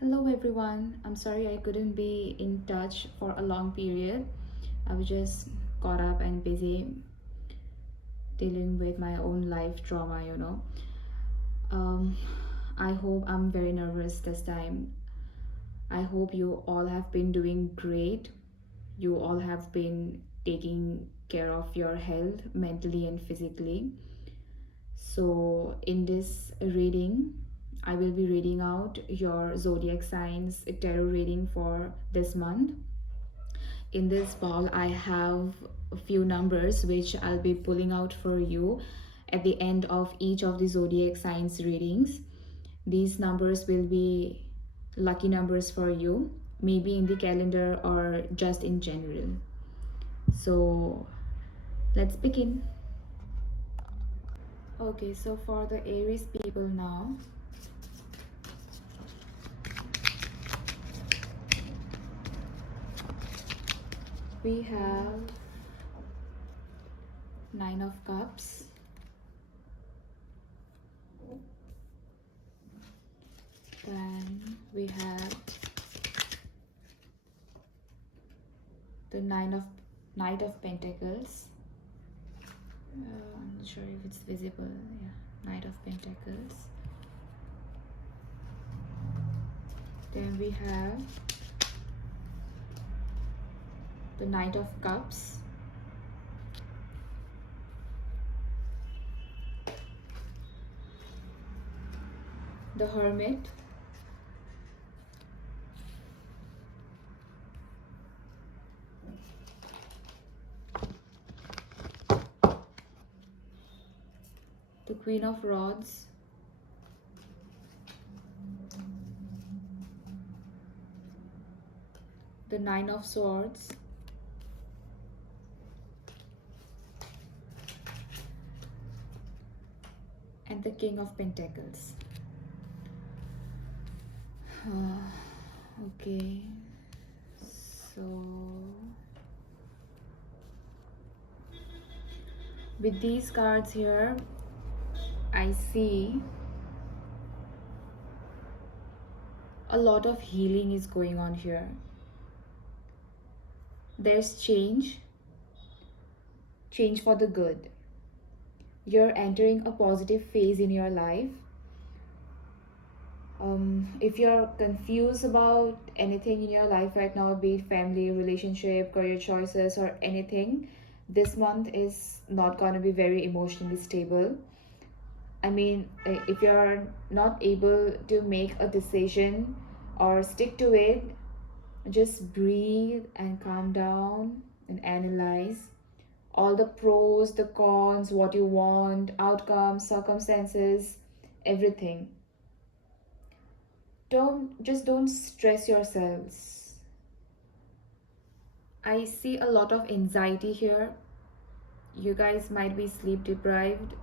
Hello everyone. I'm sorry I couldn't be in touch for a long period. I was just caught up and busy dealing with my own life trauma. Um, I hope I'm very nervous this time. I hope you all have been doing great. You all have been taking care of your health mentally and physically. So, in this reading, I will be reading out your zodiac signs tarot reading for this month. In this bowl, I have a few numbers which I'll be pulling out for you at the end of each of the zodiac signs readings. These numbers will be lucky numbers for you, maybe in the calendar or just in general. So, let's begin. Okay, so for the Aries people now, we have Nine of Cups, then we have the Knight of Pentacles. I'm not sure if it's visible. Yeah, Knight of Pentacles. Then we have the Knight of Cups, the Hermit, the Queen of Rods, the Nine of Swords, and the King of Pentacles. Okay, so with these cards here, I see a lot of healing is going on here. There's change for the good. You're entering a positive phase in your life. If you're confused about anything in your life right now, be it family, relationship, career choices, or anything, this month is not going to be very emotionally stable. I mean, if you're not able to make a decision or stick to it, just breathe and calm down and analyze all the pros, the cons, what you want, outcomes, circumstances, everything. Don't stress yourselves. I see a lot of anxiety here. You guys might be sleep deprived.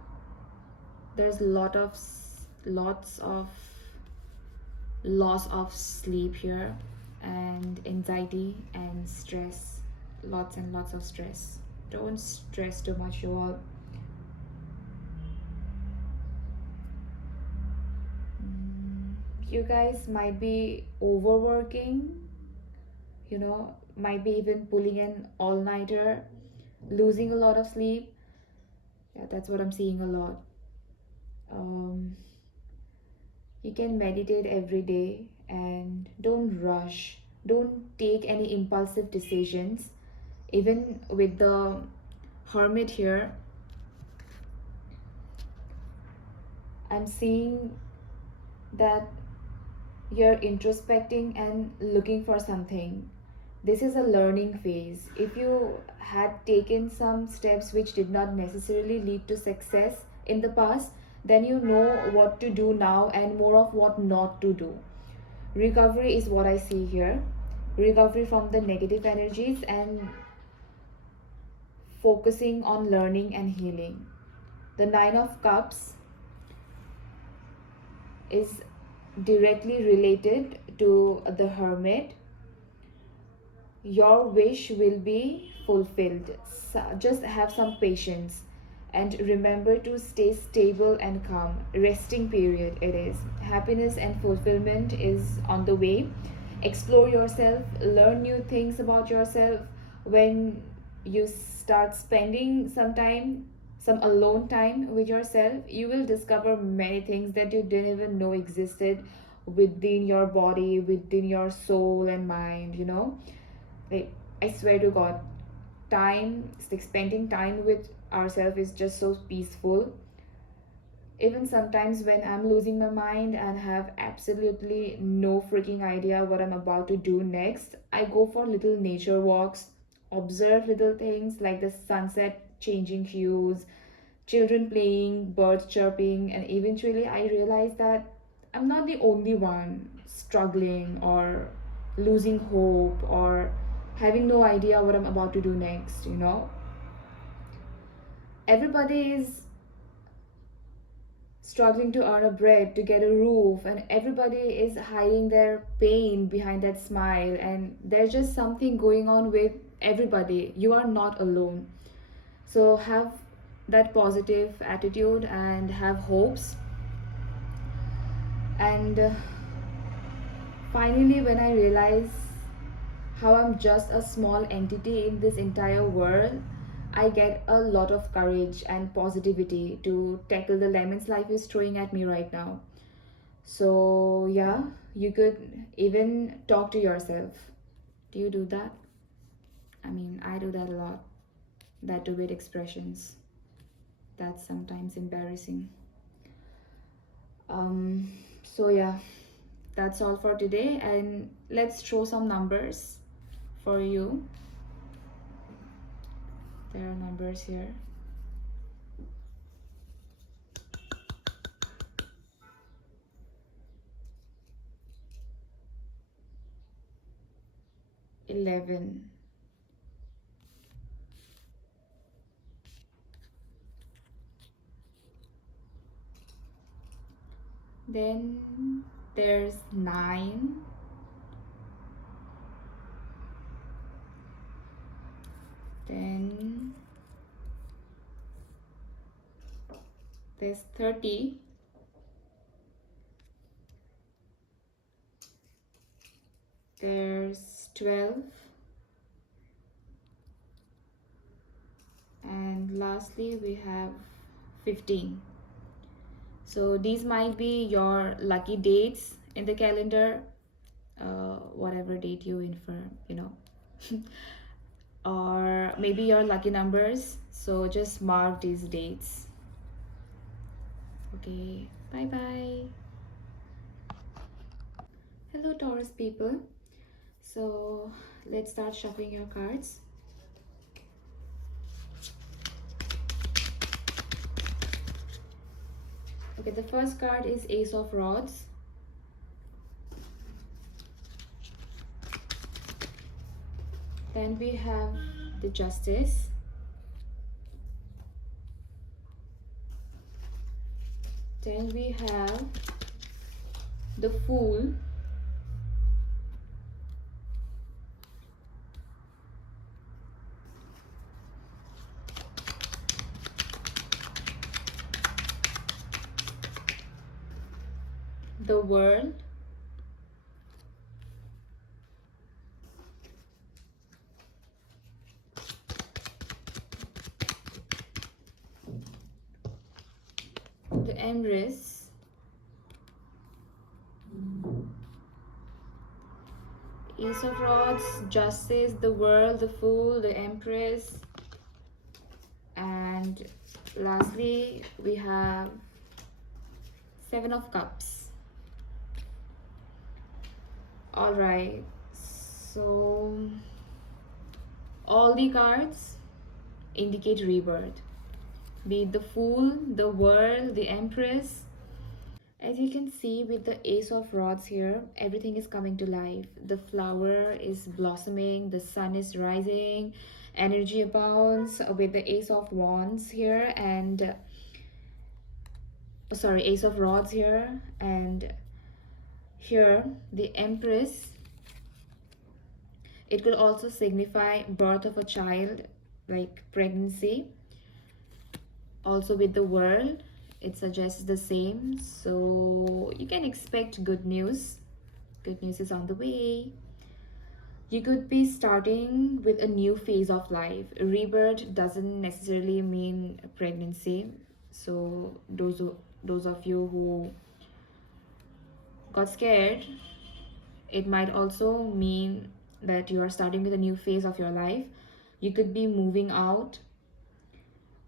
There's lots of loss of sleep here, and anxiety and stress, lots and lots of stress. Don't stress too much, you all. You guys might be overworking, might be even pulling an all-nighter, losing a lot of sleep. Yeah, that's what I'm seeing a lot. You can meditate every day and don't rush. Don't take any impulsive decisions. Even with the Hermit here, I'm seeing that you're introspecting and looking for something. This is a learning phase. If you had taken some steps which did not necessarily lead to success in the past, then you know what to do now and more of what not to do. Recovery is what I see here. Recovery from the negative energies and focusing on learning and healing. The Nine of Cups is directly related to the Hermit. Your wish will be fulfilled. So just have some patience. And remember to stay stable and calm. Resting period it is. Happiness and fulfillment is on the way. Explore yourself, learn new things about yourself. When you start spending some time, some alone time with yourself, you will discover many things that you didn't even know existed within your body, within your soul and mind, you know. Like, I swear to God, time, like spending time with ourselves is just so peaceful. Even sometimes when I'm losing my mind and have absolutely no freaking idea what I'm about to do next, I go for little nature walks, observe little things like the sunset changing hues, children playing, birds chirping, and eventually I realize that I'm not the only one struggling or losing hope or having no idea what I'm about to do next, you know. Everybody is struggling to earn a bread, to get a roof, and everybody is hiding their pain behind that smile, and there's just something going on with everybody. You are not alone. So have that positive attitude and have hopes. And finally, when I realize how I'm just a small entity in this entire world, I get a lot of courage and positivity to tackle the lemons life is throwing at me right now. So, yeah, you could even talk to yourself. Do you do that? I mean, I do that a lot. That too with expressions. That's sometimes embarrassing. Um, so, yeah, that's all for today. And let's throw some numbers for you. There are numbers here. Eleven. Then there's 9. Then there's 30. There's 12. And lastly, we have 15. So these might be your lucky dates in the calendar, whatever date you infer, you know. Or maybe your lucky numbers. So just mark these dates. Okay, bye bye. Hello, Taurus people. So let's start shuffling your cards. Okay, the first card is Ace of Rods. Then we have the Justice. Then we have the Fool. The World. The Empress. Ace of Rods, Justice, the World, the Fool, the Empress. And lastly, we have Seven of Cups. All right, so all the cards indicate rebirth, be it the Fool, the World, the Empress. As you can see with the Ace of Rods here, everything is coming to life. The flower is blossoming, the sun is rising, energy abounds with the Ace of Wands here and sorry, Ace of Rods here, and here the Empress. It could also signify birth of a child, like pregnancy. Also with the world, it suggests the same. So you can expect good news. Good news is on the way. You could be starting with a new phase of life. Rebirth doesn't necessarily mean pregnancy. So those of you who got scared, it might also mean that you are starting with a new phase of your life. You could be moving out,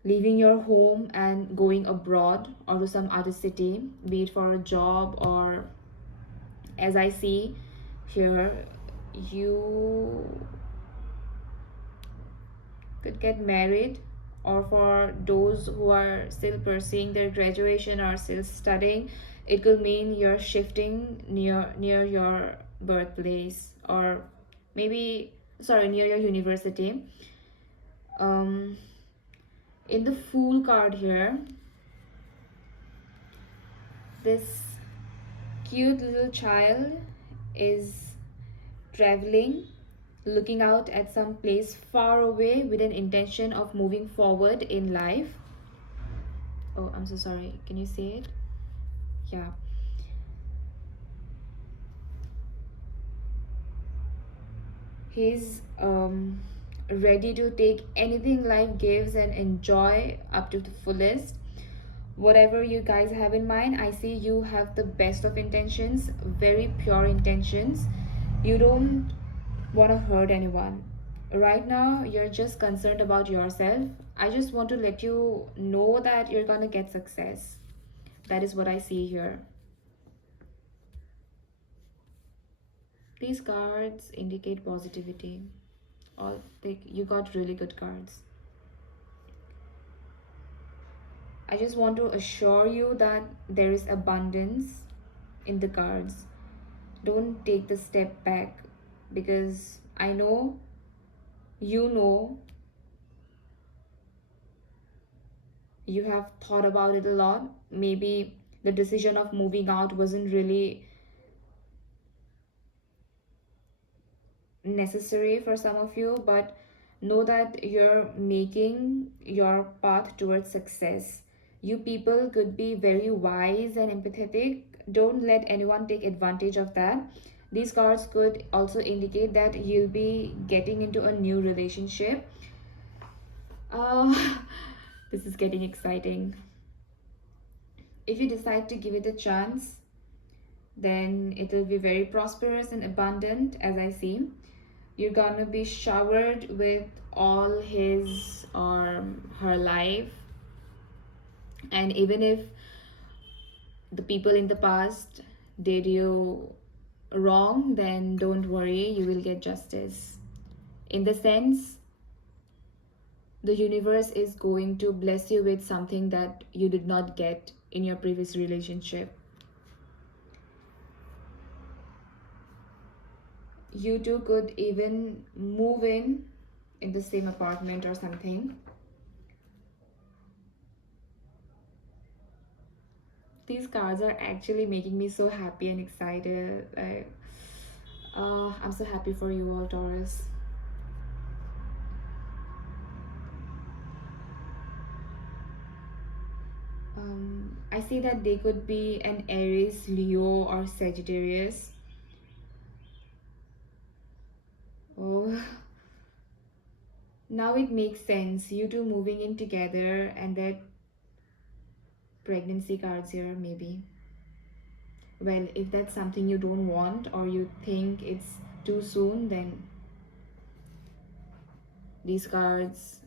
leaving your home and going abroad or to some other city, be it for a job or, as I see here, you could get married. Or for those who are still pursuing their graduation or still studying, it could mean you're shifting near your birthplace, or maybe, sorry, near your university. um in the Fool card here, this cute little child is traveling, looking out at some place far away with an intention of moving forward in life. Oh, I'm so sorry. Can you see it? Yeah. He's ready to take anything life gives and enjoy up to the fullest. Whatever you guys have in mind, I see you have the best of intentions, very pure intentions. You don't want to hurt anyone. Right now, you're just concerned about yourself. I just want to let you know that you're gonna get success. That is what I see here. These cards indicate positivity. All you got really good cards. I just want to assure you that there is abundance in the cards. Don't take the step back, because I know you know you have thought about it a lot. Maybe the decision of moving out wasn't really necessary for some of you, but know that you're making your path towards success. You people could be very wise and empathetic. Don't let anyone take advantage of that. These cards could also indicate that you'll be getting into a new relationship. uh, this is getting exciting. If you decide to give it a chance, then it will be very prosperous and abundant, as I see. You're gonna be showered with all his or her life. And even if the people in the past did you wrong, then don't worry, you will get justice. In the sense, the universe is going to bless you with something that you did not get in your previous relationship. You two could even move in the same apartment or something. These cards are actually making me so happy and excited. I'm so happy for you all, Taurus. I see that they could be an Aries, Leo, or Sagittarius. Oh, now it makes sense. You two moving in together, and that pregnancy cards here, maybe. Well, if that's something you don't want or you think it's too soon, then these cards,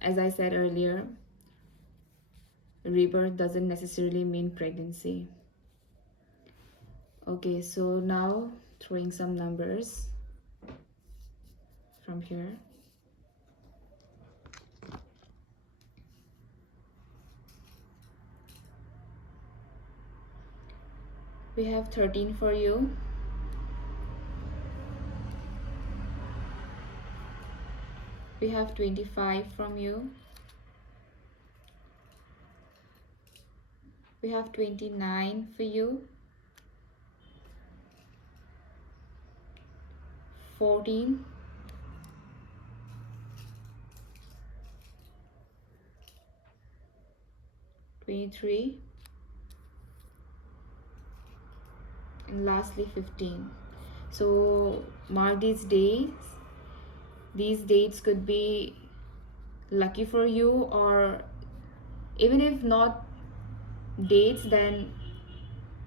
as I said earlier, rebirth doesn't necessarily mean pregnancy. Okay, so now throwing some numbers from here. We have 13 for you. We have 25 from you. We have 29 for you. 14. 23, and lastly 15. So mark these days. These dates could be lucky for you, or even if not dates, then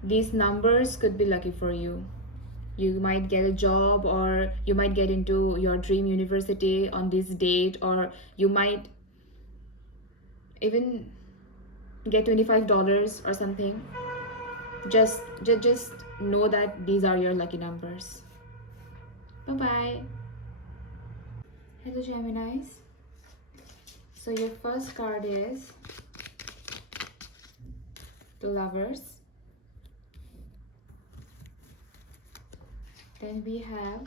these numbers could be lucky for you. You might get a job, or you might get into your dream university on this date, or you might even get $25 or something. Just know that these are your lucky numbers. Bye bye. Hello Geminis. So your first card is the Lovers. Then we have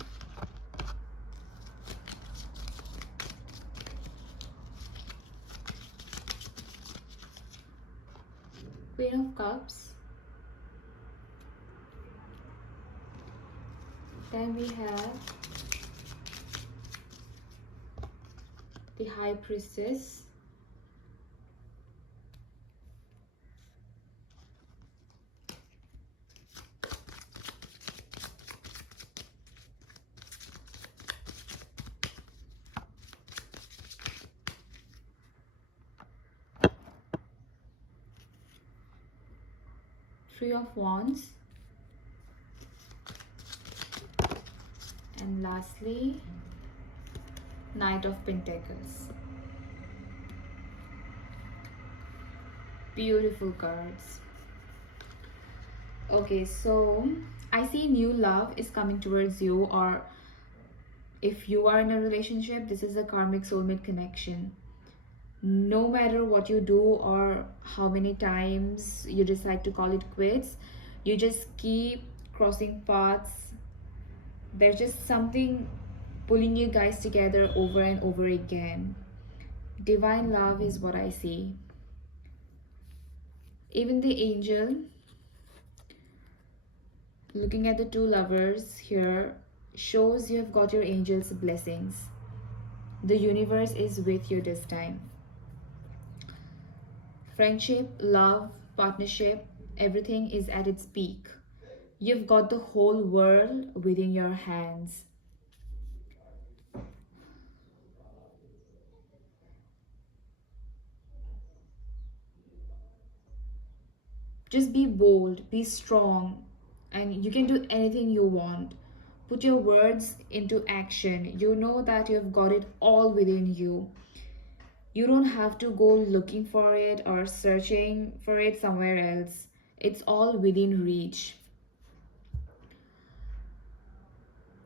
Queen of Cups. Then we have the High Priestess. Three of Wands. And lastly, Knight of Pentacles. Beautiful cards. Okay, so I see new love is coming towards you, or if you are in a relationship, this is a karmic soulmate connection. No matter what you do or how many times you decide to call it quits, you just keep crossing paths. There's just something pulling you guys together over and over again. Divine love is what I see. Even the angel, looking at the two lovers here, shows you have got your angel's blessings. The universe is with you this time. Friendship, love, partnership, everything is at its peak. You've got the whole world within your hands. Just be bold, be strong, and you can do anything you want. Put your words into action. You know that you've got it all within you. You don't have to go looking for it or searching for it somewhere else. It's all within reach.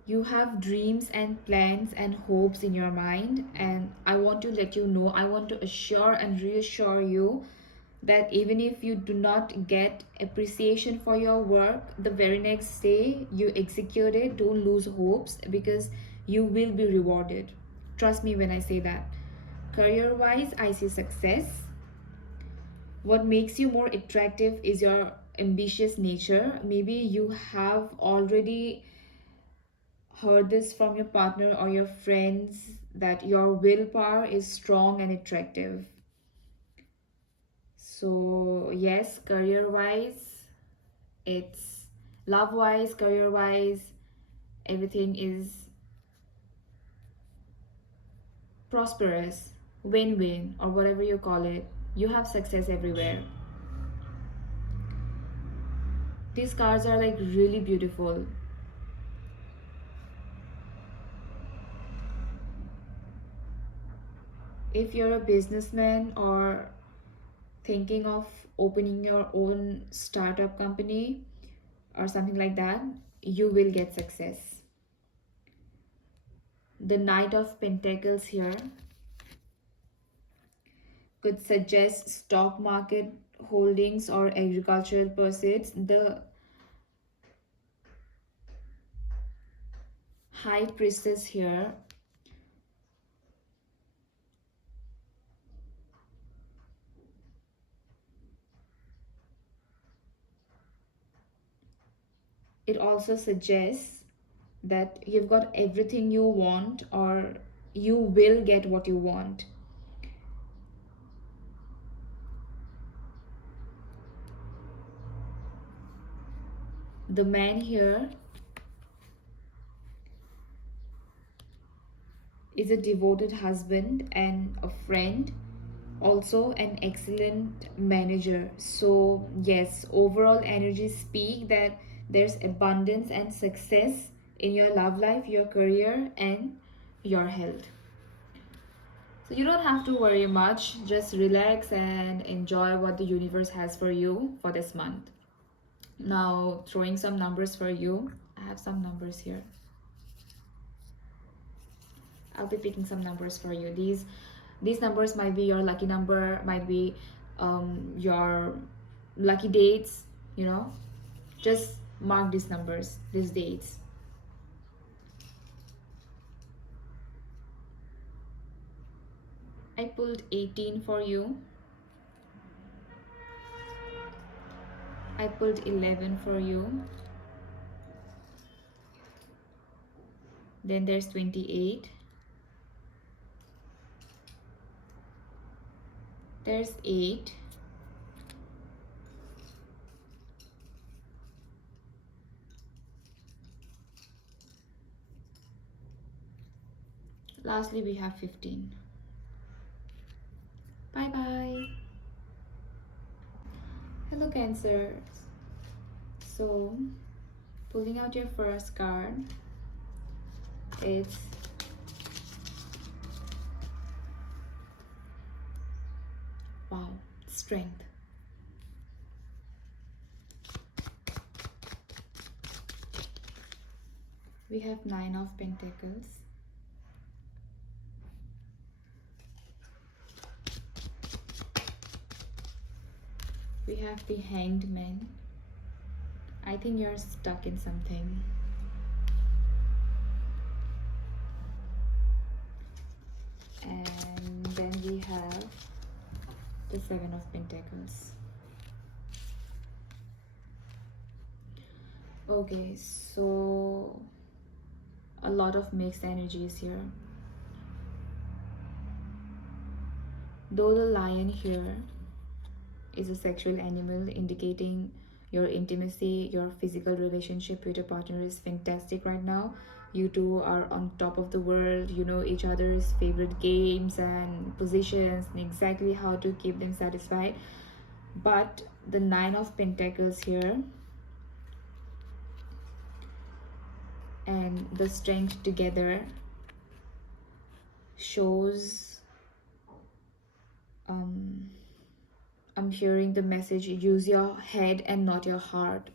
You have dreams and plans and hopes in your mind, and I want to let you know, I want to assure and reassure you that even if you do not get appreciation for your work the very next day you execute it, don't lose hopes, because you will be rewarded. Trust me when I say that. Career wise, I see success. What makes you more attractive is your ambitious nature. Maybe you have already heard this from your partner or your friends, that your willpower is strong and attractive. So yes, career wise, it's love wise, career wise, everything is prosperous, win-win, or whatever you call it. You have success everywhere. These cards are like really beautiful. If you're a businessman or thinking of opening your own startup company or something like that, you will get success. The Knight of Pentacles here could suggest stock market holdings or agricultural pursuits. The High Priestess here it also suggests that you've got everything you want, or you will get what you want. The man here is a devoted husband and a friend, also an excellent manager. So yes, overall energies speak that there's abundance and success in your love life, your career, and your health. So you don't have to worry much, just relax and enjoy what the universe has for you for this month. Now, throwing some numbers for you. I have some numbers here. I'll be picking some numbers for you. These numbers might be your lucky number, might be your lucky dates, you know. Just mark these numbers, these dates. I pulled 18 for you. I pulled 11 for you. Then there's 28. There's 8. Lastly, we have 15. Bye bye. Hello, Cancer. So, pulling out your first card, it's wow, strength. We have 9 of Pentacles. We have the Hanged Man. I think you're stuck in something. And then we have the 7 of Pentacles. Okay, so a lot of mixed energies here. Though the lion here is a sexual animal indicating your intimacy, your physical relationship with your partner is fantastic right now. You two are on top of the world, you know each other's favorite games and positions and exactly how to keep them satisfied. But the 9 of Pentacles here and the strength together shows I'm hearing the message, use your head and not your heart.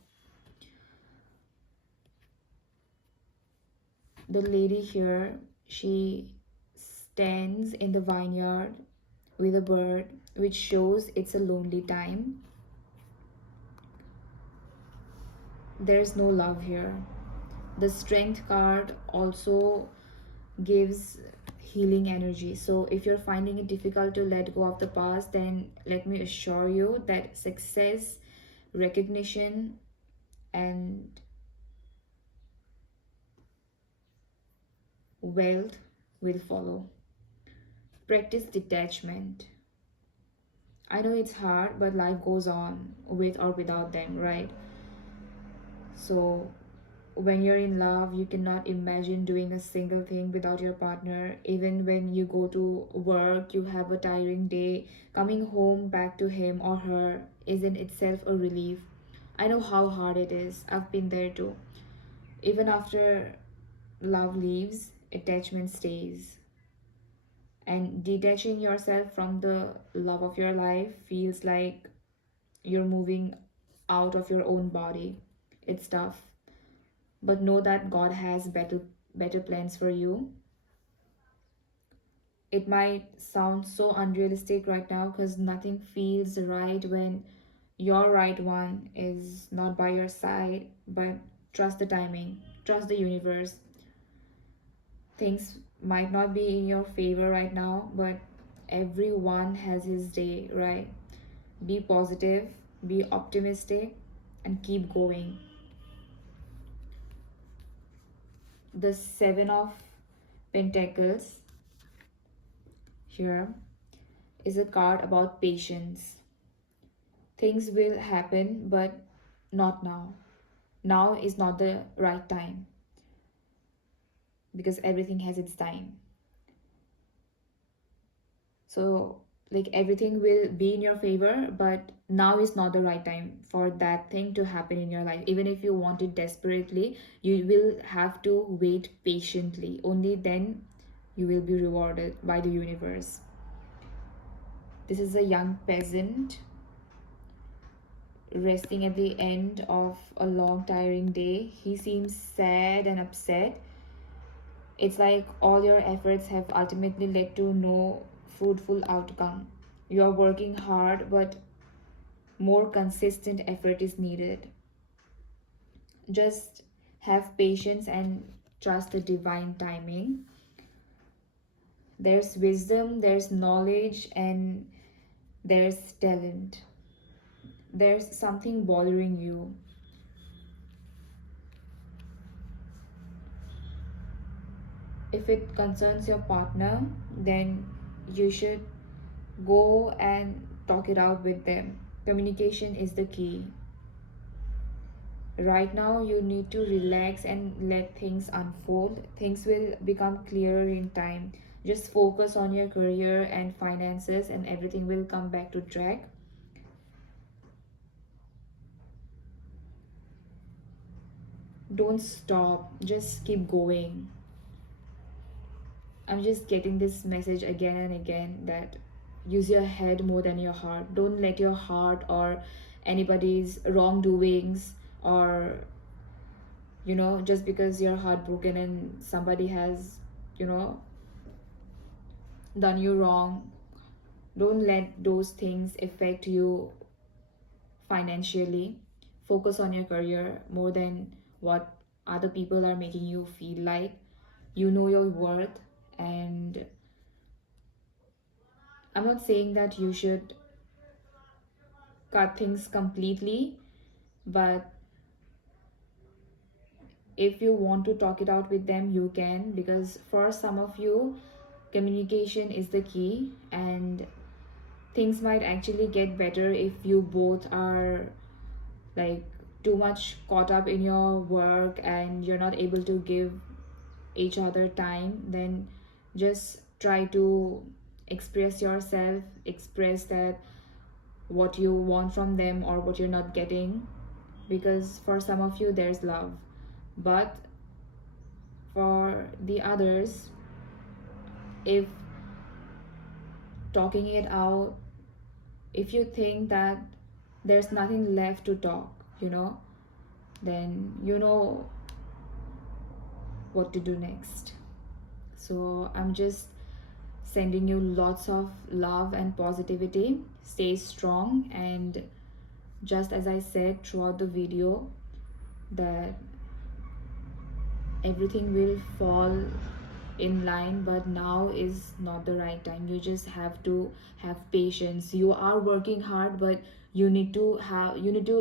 The lady here, she stands in the vineyard with a bird, which shows it's a lonely time. There's no love here. The strength card also gives healing energy. So if you're finding it difficult to let go of the past, then let me assure you that success, recognition, and wealth will follow. Practice detachment. I know it's hard, but life goes on with or without them, right? So when you're in love, you cannot imagine doing a single thing without your partner. Even when you go to work, you have a tiring day, coming home back to him or her is in itself a relief. I know how hard it is. I've been there too. Even after love leaves, attachment stays. And detaching yourself from the love of your life feels like you're moving out of your own body. It's tough. But know that God has better plans for you. It might sound so unrealistic right now because nothing feels right when your right one is not by your side, but trust the timing, trust the universe. Things might not be in your favor right now, but everyone has his day, right? Be positive, be optimistic, and keep going. The 7 of Pentacles here is a card about patience. Things will happen, but not now. now is not the right time, because everything has its time. So like everything will be in your favor, but now is not the right time for that thing to happen in your life. Even if you want it desperately, you will have to wait patiently. Only then you will be rewarded by the universe. This is a young peasant resting at the end of a long tiring day. He seems sad and upset. It's like all your efforts have ultimately led to no fruitful outcome. You are working hard, but more consistent effort is needed. Just have patience and trust the divine timing. There's wisdom, there's knowledge, and there's talent. There's something bothering you. If it concerns your partner, then you should go and talk it out with them. Communication is the key. Right now, you need to relax and let things unfold. Things will become clearer in time. Just focus on your career and finances, and everything will come back to track. Don't stop, just keep going. I'm just getting this message again and again that use your head more than your heart. Don't let your heart or anybody's wrongdoings, or just because you're heartbroken and somebody has you know done you wrong, don't let those things affect you financially. Focus on your career more than what other people are making you feel like. You know your worth. And I'm not saying that you should cut things completely, but if you want to talk it out with them, you can, because for some of you, communication is the key, and things might actually get better if you both are like too much caught up in your work and you're not able to give each other time. Then just try to express yourself, express that what you want from them or what you're not getting, because for some of you there's love, but for the others, if talking it out, if you think that there's nothing left to talk, then you know what to do next. So I'm just sending you lots of love and positivity. Stay strong, and just as I said throughout the video, that everything will fall in line, but now is not the right time. You just have to have patience. You are working hard, but you need to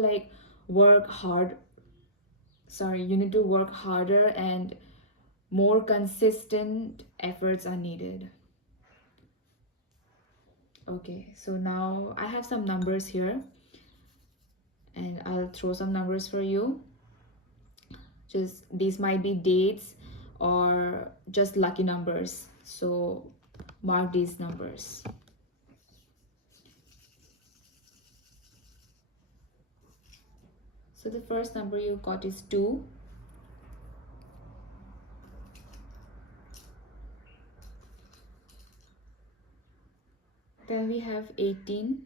like work hard. Sorry, you need to work harder, and more consistent efforts are needed. Okay, so now I have some numbers here, and I'll throw some numbers for you. Just these might be dates or just lucky numbers, so mark these numbers. So the first number you got is 2. Then we have 18.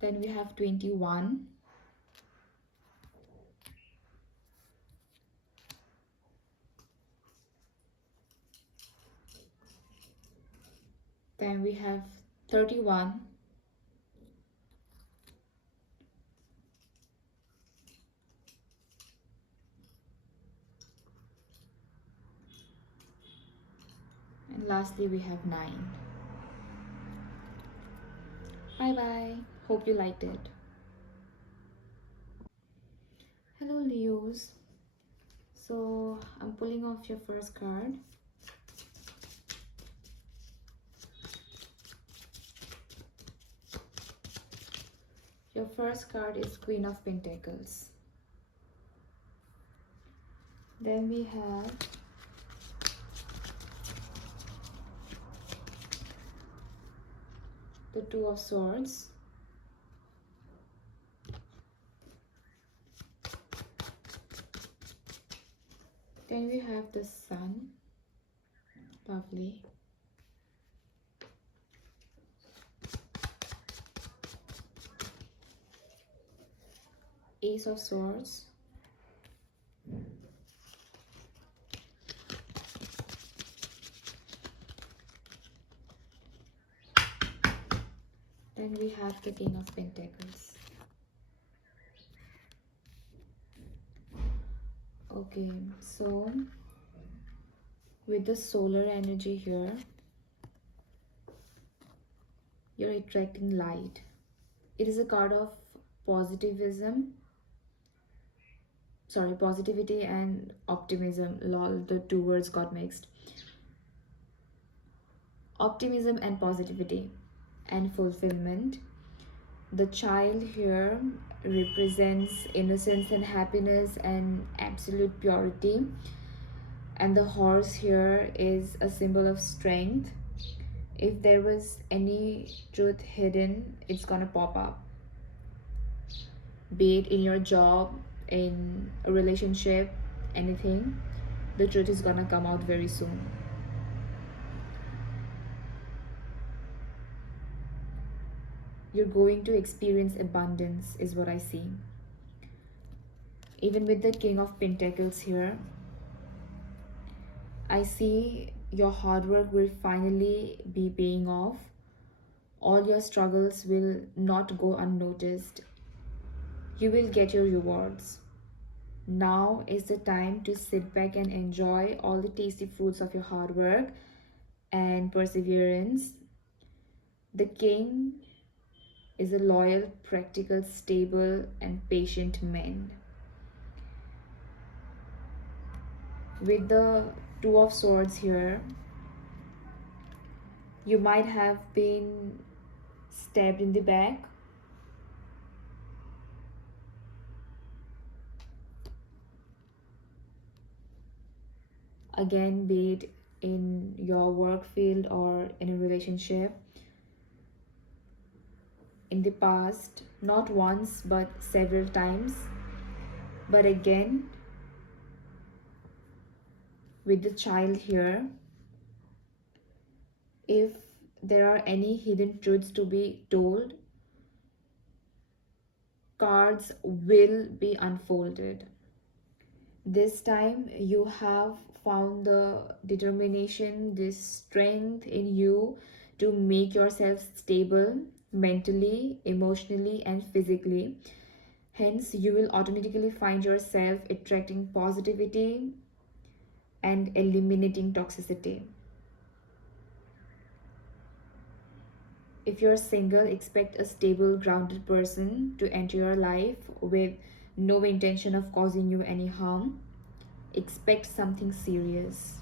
Then we have 21. Then we have 31. And lastly, we have 9. Bye bye. Hope you liked it. Hello, Leos. So I'm pulling off your first card. Your first card is Queen of Pentacles. Then we have the Two of Swords. Then we have the Sun. Lovely. Ace of Swords. Then we have the King of Pentacles. Okay, so with the solar energy here, you're attracting light. It is a card of positivism. Sorry, positivity and optimism. Lol, the two words got mixed. Optimism and positivity and fulfillment. The child here represents innocence and happiness and absolute purity. And the horse here is a symbol of strength. If there was any truth hidden, it's gonna pop up. Be it in your job, in a relationship, anything, the truth is gonna come out very soon. You're going to experience abundance is what I see. Even with the King of Pentacles here, I see your hard work will finally be paying off. All your struggles will not go unnoticed. You will get your rewards. Now is the time to sit back and enjoy all the tasty fruits of your hard work and perseverance. The King is a loyal, practical, stable, and patient man. With the Two of Swords here, you might have been stabbed in the back. Again, be it in your work field or in a relationship. In the past, not once but several times. But again, with the child here, if there are any hidden truths to be told, cards will be unfolded. This time you have found the determination, this strength in you to make yourself stable mentally, emotionally, and physically. Hence, you will automatically find yourself attracting positivity and eliminating toxicity. If you're single, expect a stable, grounded person to enter your life with no intention of causing you any harm. Expect something serious.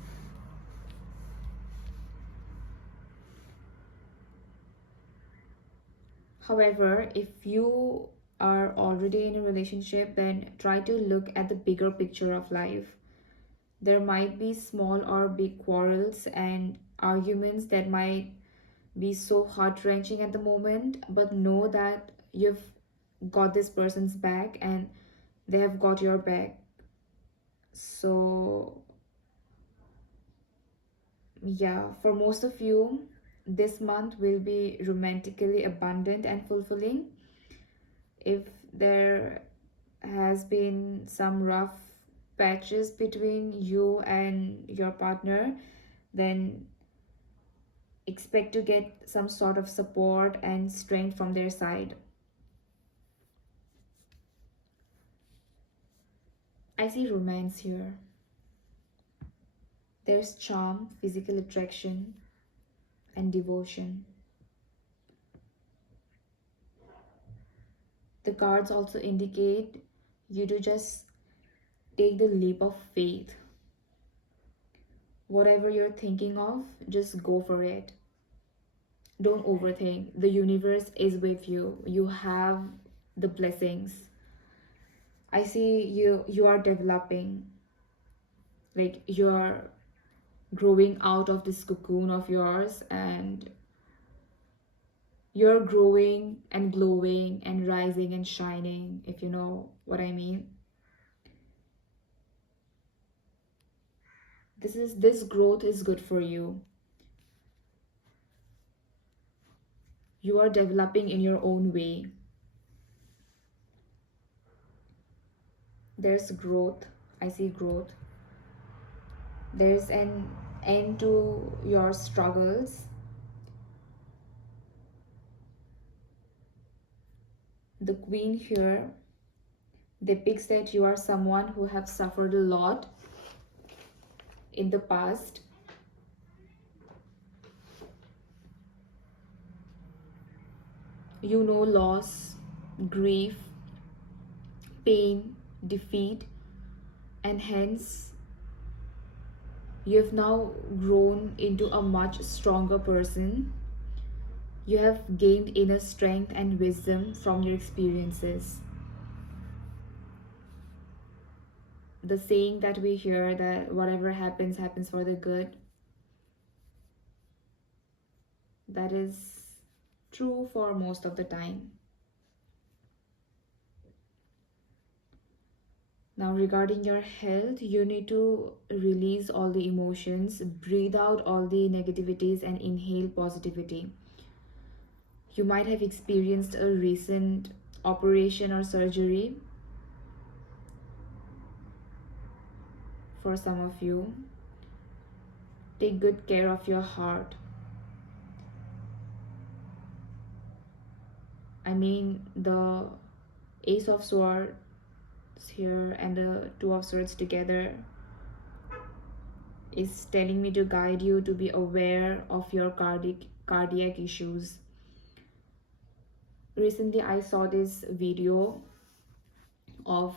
However, if you are already in a relationship, then try to look at the bigger picture of life. There might be small or big quarrels and arguments that might be so heart-wrenching at the moment, but know that you've got this person's back and they have got your back. So yeah, for most of you, this month will be romantically abundant and fulfilling. If there has been some rough patches between you and your partner, then expect to get some sort of support and strength from their side. I see romance here. There's charm, physical attraction, and devotion. The cards also indicate you to just take the leap of faith. Whatever you're thinking of, just go for it. Don't overthink. The universe is with you. You have the blessings. I see you are developing, like you're growing out of this cocoon of yours, and you're growing and glowing and rising and shining, if you know what I mean. This growth is good for you. You are developing in your own way. There's growth. I see growth. There's an end to your struggles. The queen here depicts that you are someone who have suffered a lot in the past. You know loss, grief, pain, defeat, and hence you have now grown into a much stronger person. You have gained inner strength and wisdom from your experiences. The saying that we hear, that whatever happens, happens for the good, that is true for most of the time. Now, regarding your health, you need to release all the emotions, breathe out all the negativities, and inhale positivity. You might have experienced a recent operation or surgery for some of you. Take good care of your heart. I mean, the Ace of Swords here and the Two of Swords together is telling me to guide you to be aware of your cardiac issues. Recently I saw this video of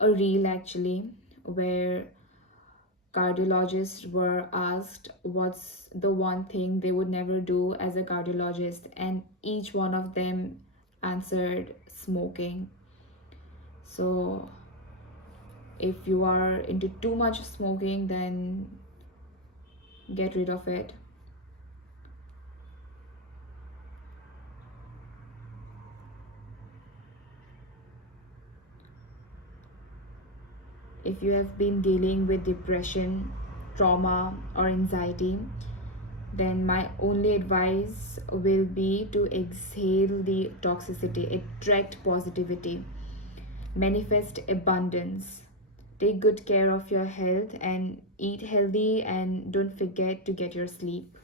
a reel actually, where cardiologists were asked what's the one thing they would never do as a cardiologist, and each one of them answered smoking. So if you are into too much smoking, then get rid of it. If you have been dealing with depression, trauma, or anxiety, then my only advice will be to exhale the toxicity, attract positivity, manifest abundance. Take good care of your health and eat healthy, and don't forget to get your sleep.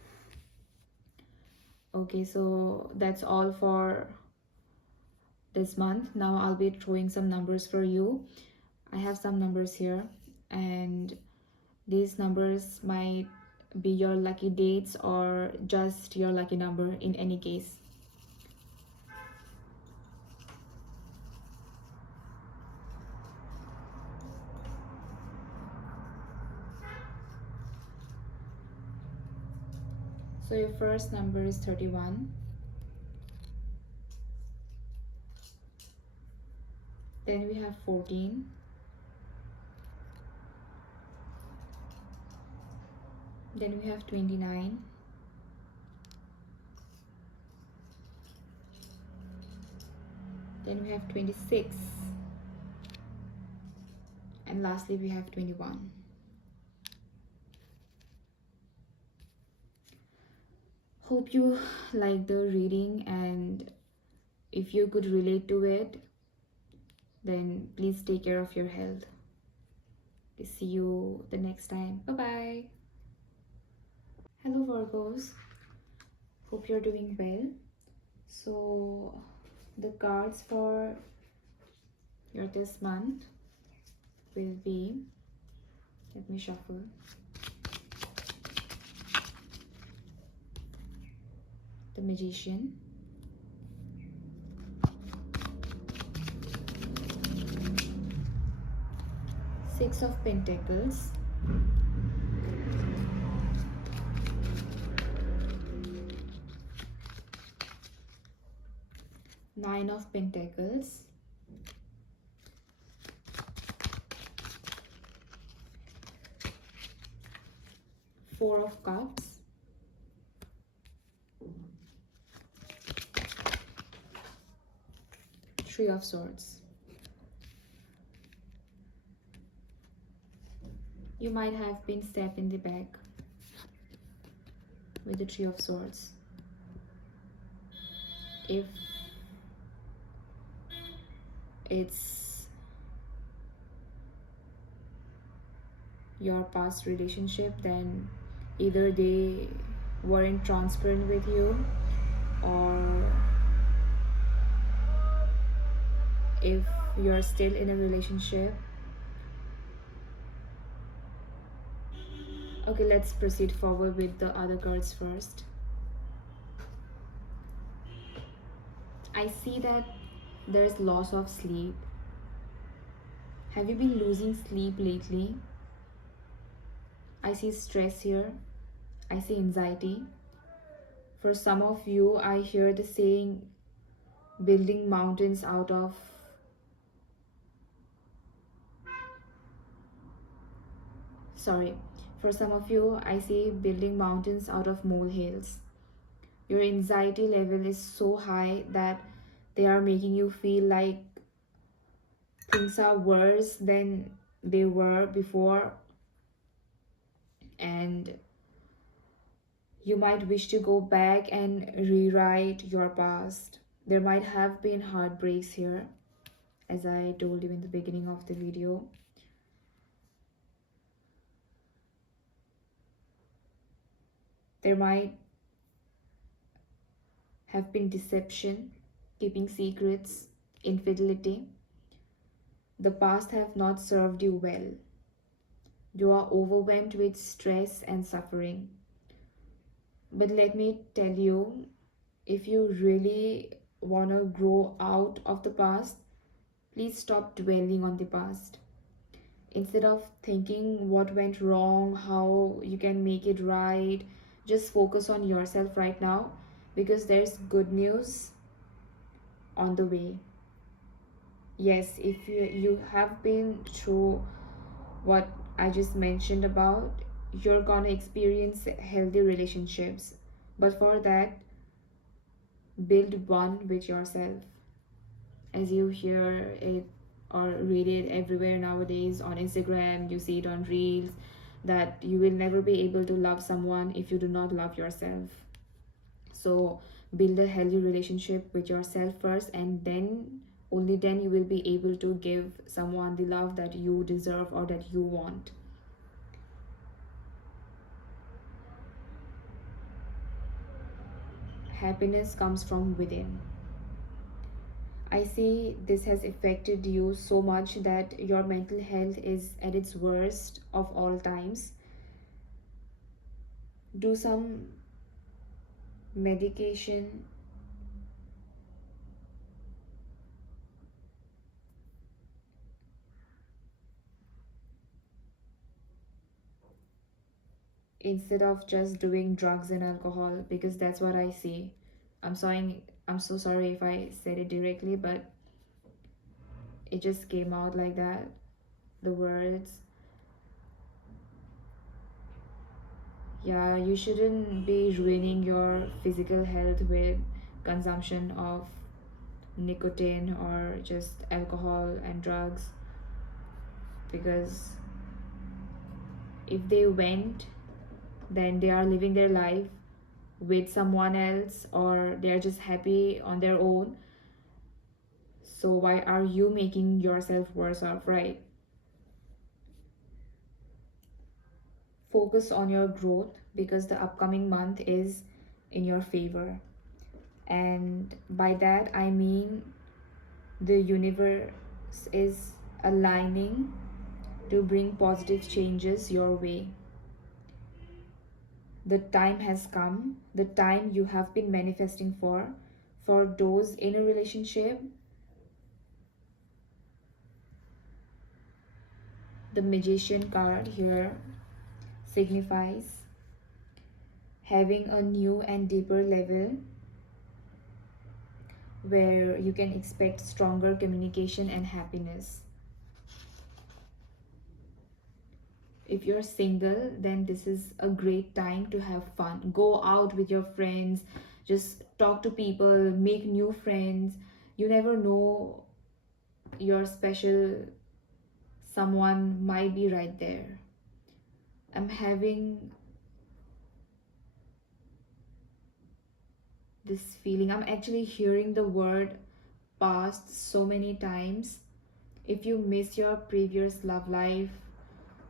Okay, so that's all for this month. Now I'll be throwing some numbers for you. I have some numbers here, and these numbers might be your lucky dates or just your lucky number in any case. So your first number is 31. Then we have 14. Then we have 29. Then we have 26. And lastly we have 21. Hope you like the reading, and if you could relate to it, then please take care of your health. See you the next time. Bye bye. Hello Virgos, hope you're doing well. So the cards for your this month will be, let me shuffle. The Magician, Six of Pentacles, Nine of Pentacles, Four of Cups, Three of Swords. You might have been stabbed in the back with the Three of Swords. If it's your past relationship, then either they weren't transparent with you, or if you're still in a relationship. Okay, let's proceed forward with the other cards first. I see that there's loss of sleep. Have you been losing sleep lately? I see stress here. I see anxiety. For some of you, I hear the saying, building mountains out of for some of you, I see building mountains out of molehills. Your anxiety level is so high that they are making you feel like things are worse than they were before, and you might wish to go back and rewrite your past. There might have been heartbreaks here, as I told you in the beginning of the video. There might have been deception, keeping secrets, infidelity. The past have not served you well. You are overwhelmed with stress and suffering. But let me tell you, if you really want to grow out of the past, please stop dwelling on the past. Instead of thinking what went wrong, how you can make it right, just focus on yourself right now, because there's good news on the way. Yes, if you have been through what I just mentioned about, you're gonna experience healthy relationships. But for that, build one with yourself. As you hear it or read it everywhere nowadays on Instagram, you see it on Reels, that you will never be able to love someone if you do not love yourself. So build a healthy relationship with yourself first, and then only then you will be able to give someone the love that you deserve or that you want. Happiness comes from within. I see this has affected you so much that your mental health is at its worst of all times. Do some medication. Instead of just doing drugs and alcohol, because that's what I see. I'm so sorry if I said it directly, but it just came out like that, the words. Yeah, you shouldn't be ruining your physical health with consumption of nicotine or just alcohol and drugs, because if they went, then they are living their life with someone else, or they are just happy on their own. So why are you making yourself worse off, right? Focus on your growth, because the upcoming month is in your favor. And by that I mean the universe is aligning to bring positive changes your way. The time has come, the time you have been manifesting for those in a relationship. The Magician card here signifies having a new and deeper level where you can expect stronger communication and happiness. If you're single, then this is a great time to have fun. Go out with your friends, just talk to people, make new friends. You never know, your special someone might be right there. I'm having this feeling, I'm actually hearing the word past so many times. If you miss your previous love life,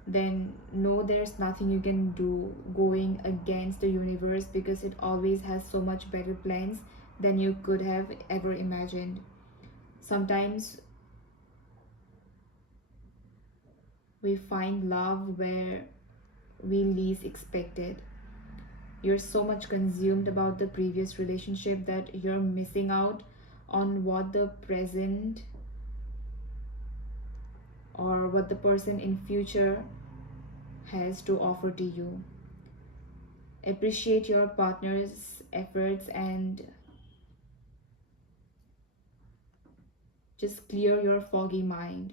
then no, there's nothing you can do going against the universe, because it always has so much better plans than you could have ever imagined. Sometimes we find love where we least expected. You're so much consumed about the previous relationship that you're missing out on what the present or what the person in future has to offer to you. Appreciate your partner's efforts and just clear your foggy mind.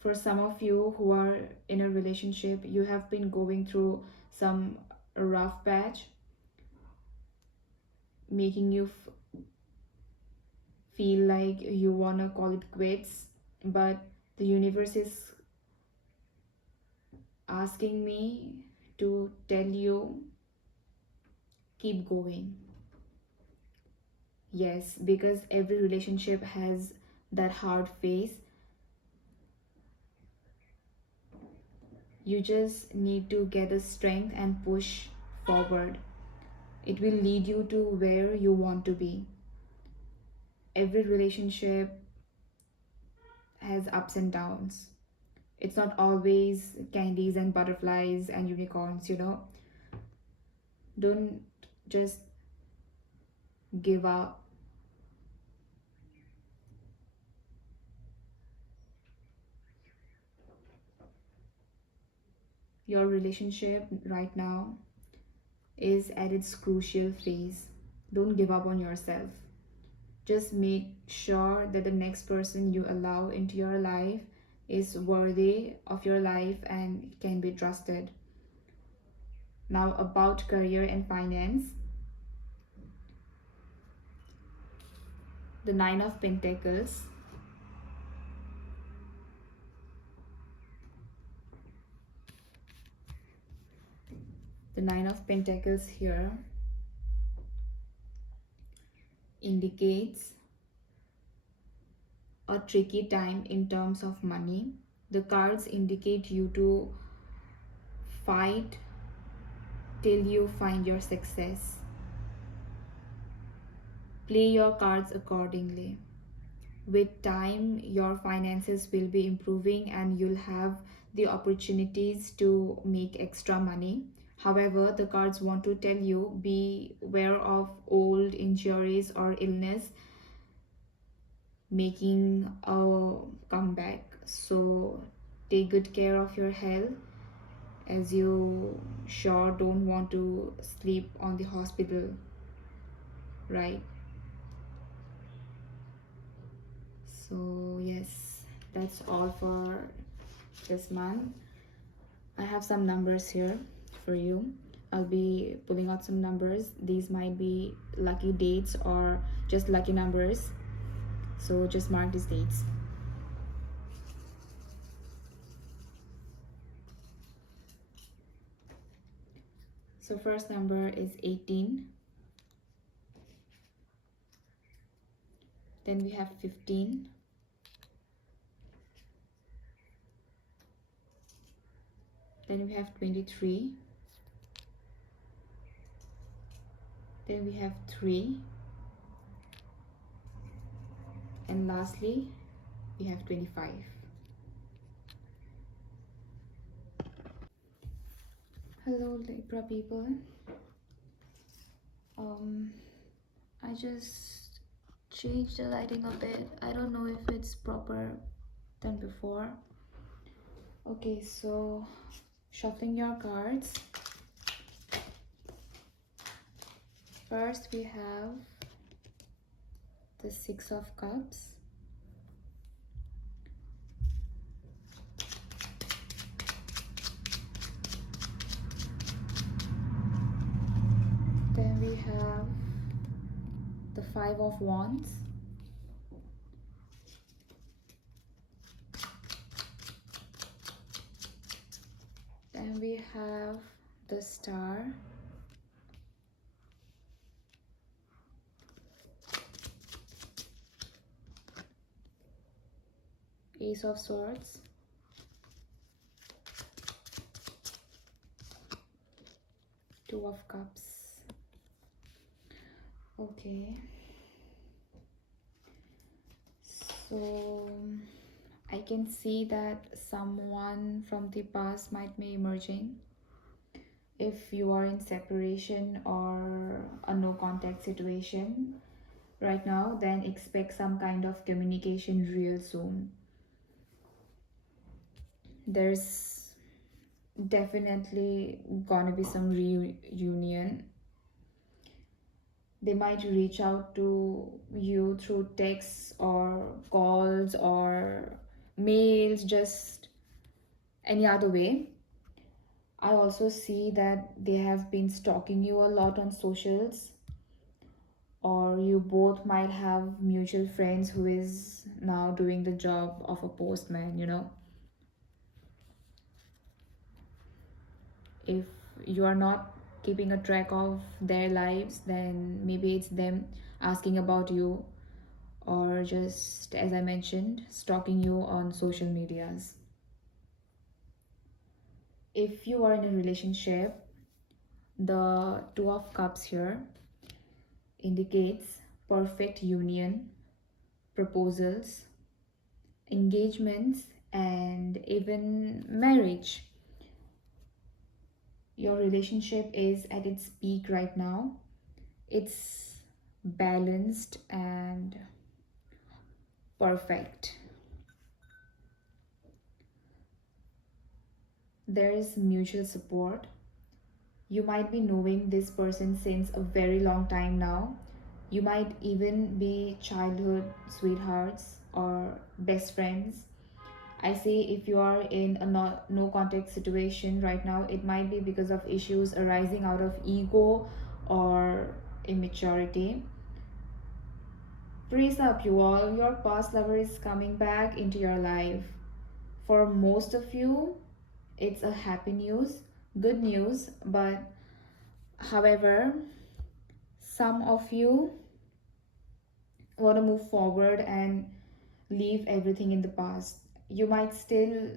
For some of you who are in a relationship, you have been going through some rough patch, making you feel like you want to call it quits, but the universe is asking me to tell you, keep going. Yes, because every relationship has that hard phase. You just need to get the strength and push forward. It will lead you to where you want to be. Every relationship has ups and downs. It's not always candies and butterflies and unicorns. Don't just give up. Your relationship right now is at its crucial phase. Don't give up on yourself. Just make sure that the next person you allow into your life is worthy of your life and can be trusted. Now, about career and finance, the Nine of Pentacles. The Nine of Pentacles here indicates a tricky time in terms of money. The cards indicate you to fight till you find your success. Play your cards accordingly. With time, your finances will be improving and you'll have the opportunities to make extra money. However, the cards want to tell you, be aware of old injuries or illness making a comeback. So take good care of your health, as you sure don't want to sleep on the hospital, right? So yes, that's all for this month. I have some numbers here for you. I'll be pulling out some numbers. These might be lucky dates or just lucky numbers, so just mark these dates. So first number is 18, then we have 15, then we have 23, then we have 3, and lastly we have 25. Hello Libra people. I just changed the lighting a bit. I don't know if it's proper than before. Okay, so shuffling your cards. First we have the Six of Cups, then we have the Five of Wands, then we have the Star, Ace of Swords, Two of Cups. Okay, so I can see that someone from the past might be emerging. If you are in separation or a no contact situation right now, then expect some kind of communication real soon. There's definitely gonna be some reunion. They might reach out to you through texts or calls or mails, just any other way. I also see that they have been stalking you a lot on socials, or you both might have mutual friends who is now doing the job of a postman, you know. If you are not keeping a track of their lives, then maybe it's them asking about you, or just, as I mentioned, stalking you on social medias. If you are in a relationship, the Two of Cups here indicates perfect union, proposals, engagements, and even marriage. Your relationship is at its peak right now. It's balanced and perfect. There is mutual support. You might be knowing this person since a very long time now. You might even be childhood sweethearts or best friends. I say if you are in a no contact situation right now, it might be because of issues arising out of ego or immaturity. Brace up, you all. Your past lover is coming back into your life. For most of you, it's a happy news, good news, but however, some of you want to move forward and leave everything in the past. You might still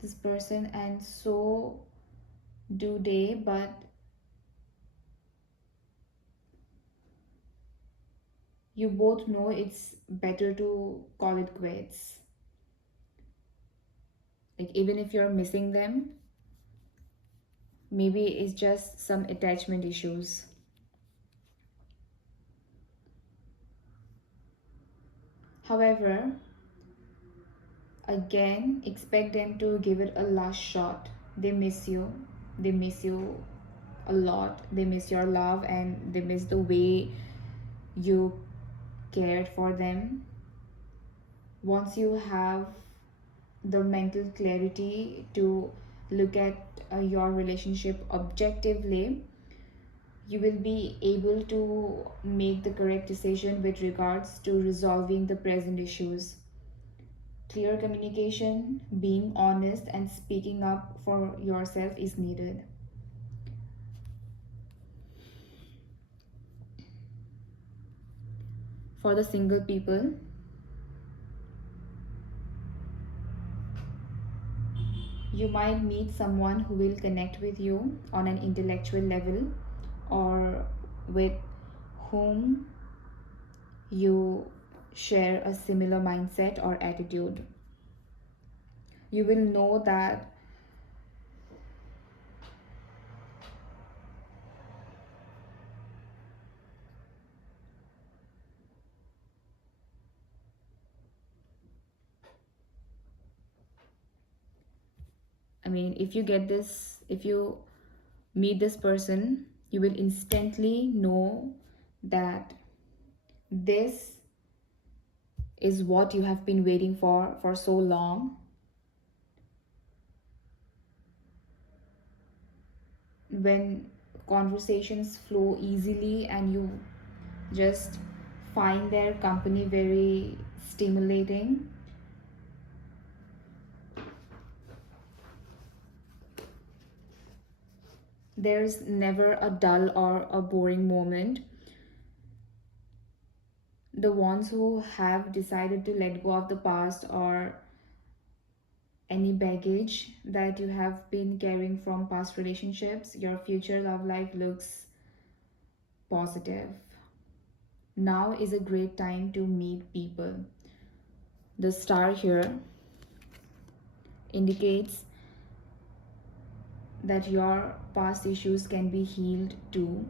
this person, and so do they, but you both know it's better to call it quits. Like, even if you're missing them, maybe it's just some attachment issues. However, again, expect them to give it a last shot. They miss you. They miss you a lot. They miss your love, and they miss the way you cared for them. Once you have the mental clarity to look at your relationship objectively, you will be able to make the correct decision with regards to resolving the present issues. Clear communication, being honest, and speaking up for yourself is needed. For the single people, you might meet someone who will connect with you on an intellectual level, or with whom you share a similar mindset or attitude. You will know that I mean, if you get this, if you meet this person, you will instantly know that this is what you have been waiting for so long. When conversations flow easily and you just find their company very stimulating, there's never a dull or a boring moment. The ones who have decided to let go of the past or any baggage that you have been carrying from past relationships, your future love life looks positive. Now is a great time to meet people. The star here indicates that your past issues can be healed too.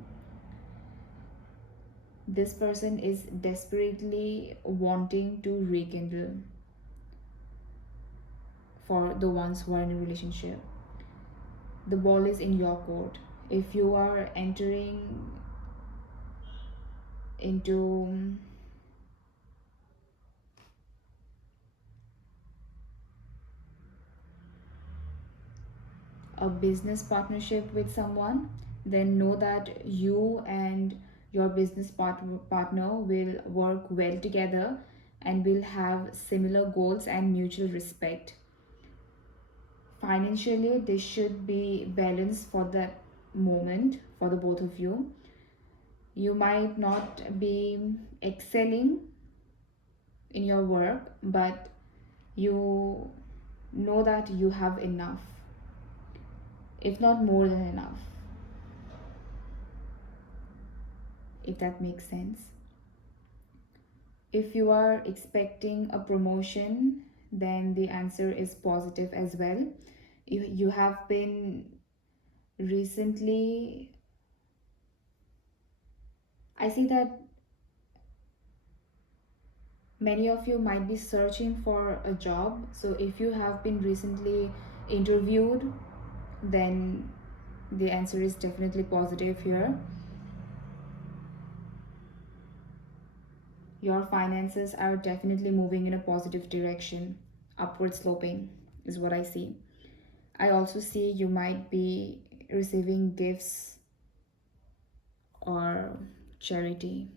This person is desperately wanting to rekindle for the ones who are in a relationship. The ball is in your court. If you are entering into a business partnership with someone, then know that you and your business partner will work well together and will have similar goals and mutual respect. Financially, this should be balanced for that moment for the both of you. You might not be excelling in your work, but you know that you have enough, if not more than enough, if that makes sense. If you are expecting a promotion, then the answer is positive as well. You have been recently, I see that many of you might be searching for a job. So if you have been recently interviewed, then the answer is definitely positive here. Your finances are definitely moving in a positive direction. Upward sloping is what I see. I also see you might be receiving gifts or charity.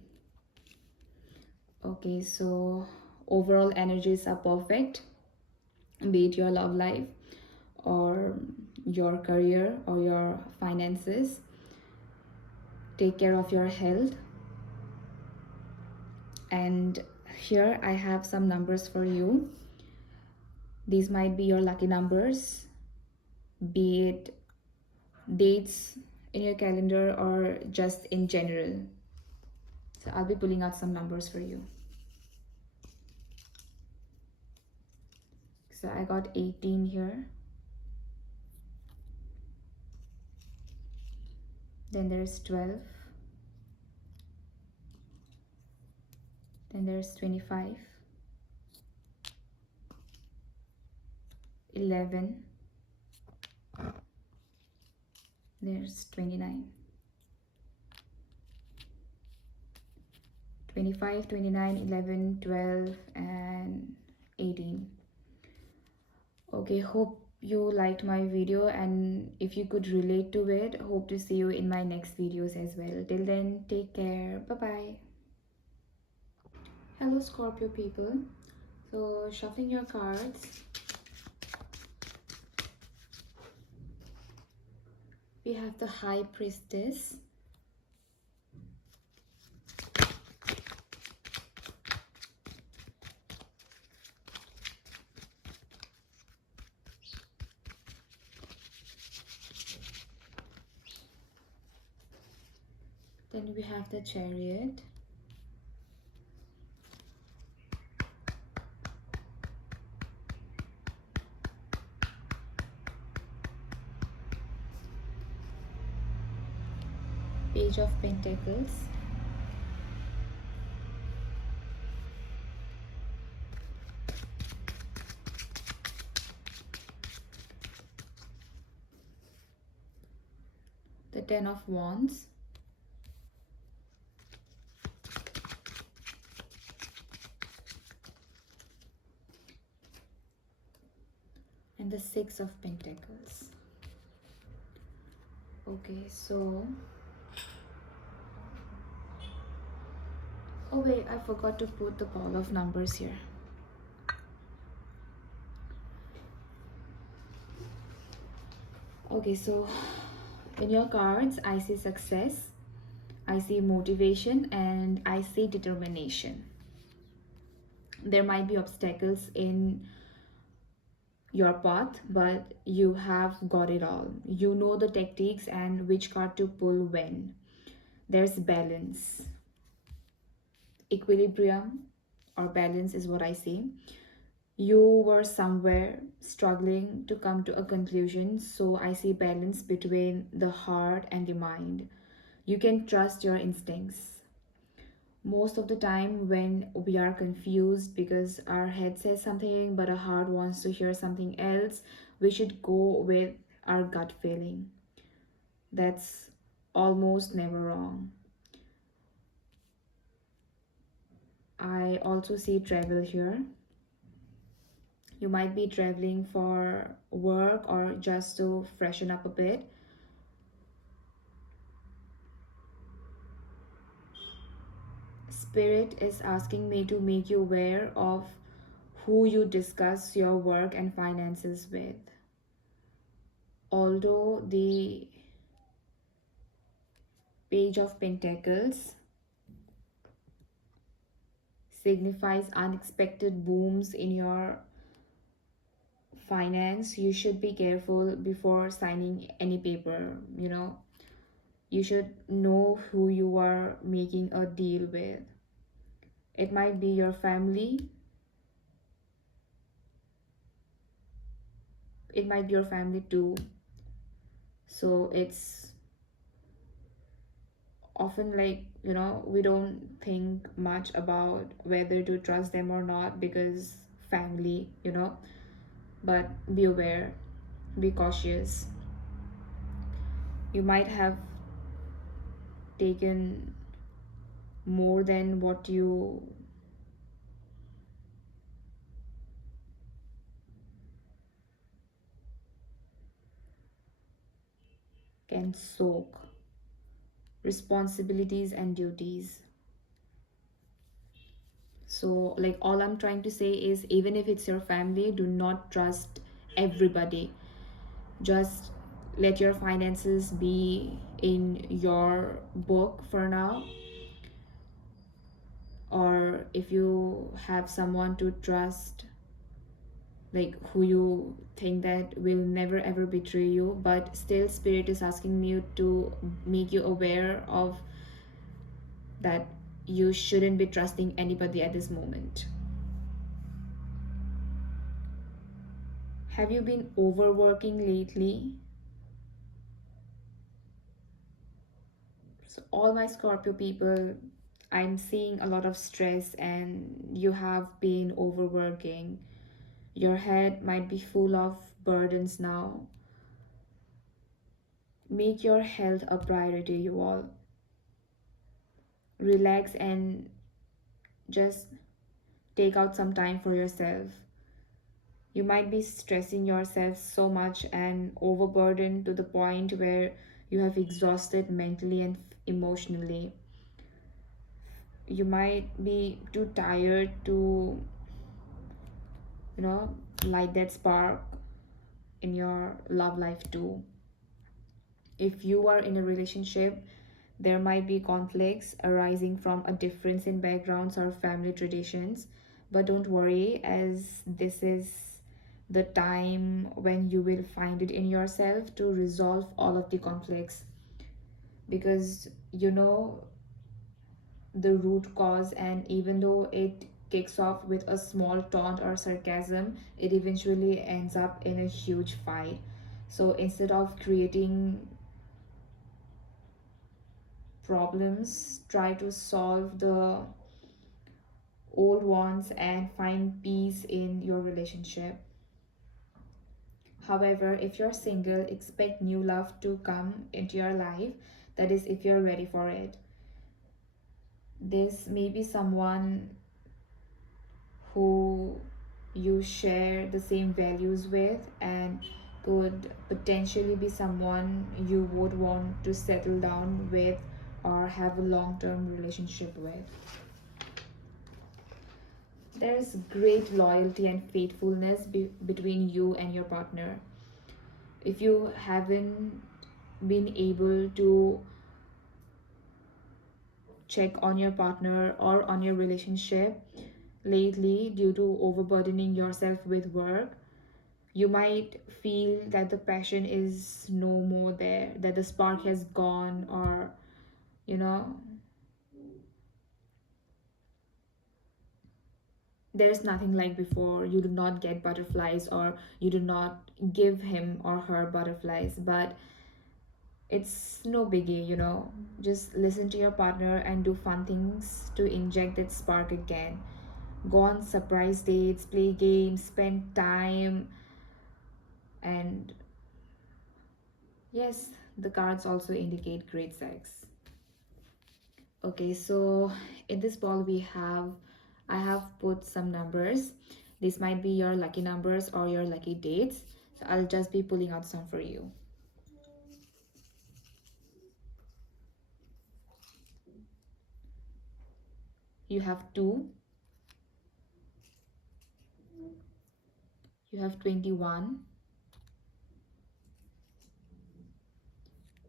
Okay, so overall energies are perfect, be it your love life or your career or your finances. Take care of your health. And here I have some numbers for you. These might be your lucky numbers, be it dates in your calendar or just in general. So I'll be pulling out some numbers for you. So I got 18 here. Then there's 12. Then there's 25. 11. There's 29. 25, 29, 11, 12, and 18. Okay, hope you liked my video, and if you could relate to it, hope to see you in my next videos as well. Till then, take care. Bye bye. Hello Scorpio people. So shuffling your cards, we have the High Priestess, then we have the Chariot, Page of Pentacles, the Ten of Wands, and the Six of Pentacles. Okay, so oh wait, I forgot to put the pile of numbers here. Okay, so in your cards, I see success, I see motivation, and I see determination. There might be obstacles in your path, but you have got it all. You know the tactics and which card to pull when. There's balance, equilibrium, or balance is what I see. You were somewhere struggling to come to a conclusion, so I see balance between the heart and the mind. You can trust your instincts. Most of the time, when we are confused because our head says something but our heart wants to hear something else, we should go with our gut feeling. That's almost never wrong. I also see travel here. You might be traveling for work or just to freshen up a bit. Spirit is asking me to make you aware of who you discuss your work and finances with. Although the Page of Pentacles signifies unexpected booms in your finance, you should be careful before signing any paper. You should know who you are making a deal with. It might be your family, it might be your family too. So it's often like, we don't think much about whether to trust them or not because family, but be aware, be cautious. You might have taken more than what you can soak. Responsibilities and duties. So, like, all I'm trying to say is, even if it's your family, do not trust everybody. Just let your finances be in your book for now. Or if you have someone to trust, like who you think that will never ever betray you, but still spirit is asking me to make you aware of that you shouldn't be trusting anybody at this moment. Have you been overworking lately? So all my Scorpio people, I'm seeing a lot of stress and you have been overworking. Your head might be full of burdens now. Make your health a priority, you all. Relax and just take out some time for yourself. You might be stressing yourself so much and overburdened to the point where you have exhausted mentally and emotionally. You might be too tired to, light that spark in your love life too. If you are in a relationship, there might be conflicts arising from a difference in backgrounds or family traditions, but don't worry, as this is the time when you will find it in yourself to resolve all of the conflicts, because you know the root cause, and even though it kicks off with a small taunt or sarcasm, it eventually ends up in a huge fight. So instead of creating problems, try to solve the old ones and find peace in your relationship. However, if you're single, expect new love to come into your life. That is, if you're ready for it. This may be someone who you share the same values with, and could potentially be someone you would want to settle down with or have a long-term relationship with. There's great loyalty and faithfulness between you and your partner. If you haven't been able to check on your partner or on your relationship lately due to overburdening yourself with work, you might feel that the passion is no more there, that the spark has gone, or you know, there's nothing like before. You do not get butterflies, or you do not give him or her butterflies. But it's no biggie, just listen to your partner and do fun things to inject that spark again. Go on surprise dates, play games, spend time, and yes, the cards also indicate great sex. Okay, so in this ball I have put some numbers. This might be your lucky numbers or your lucky dates. So I'll just be pulling out some for you. You have 2, you have 21,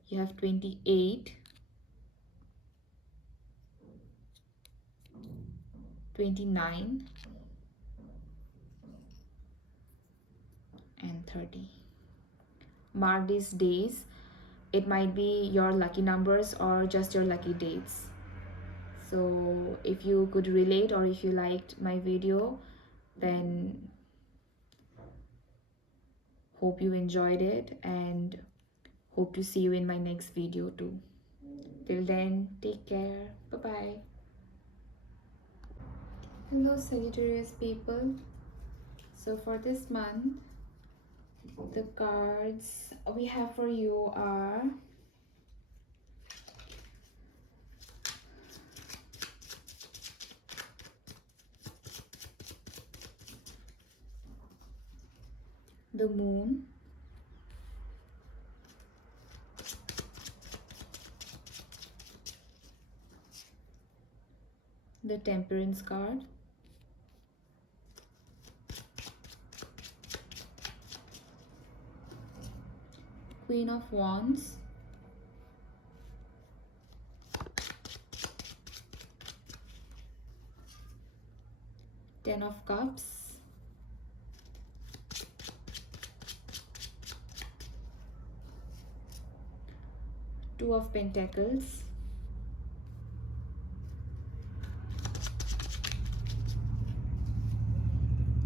you have 28, 29, and 30. Mark these days. It might be your lucky numbers or just your lucky dates. So if you could relate or if you liked my video, then hope you enjoyed it, and hope to see you in my next video too. Till then, take care. Bye bye. Hello Sagittarius people. So for this month, the cards we have for you are the Moon, the Temperance card, Queen of Wands, Ten of Cups, Two of Pentacles,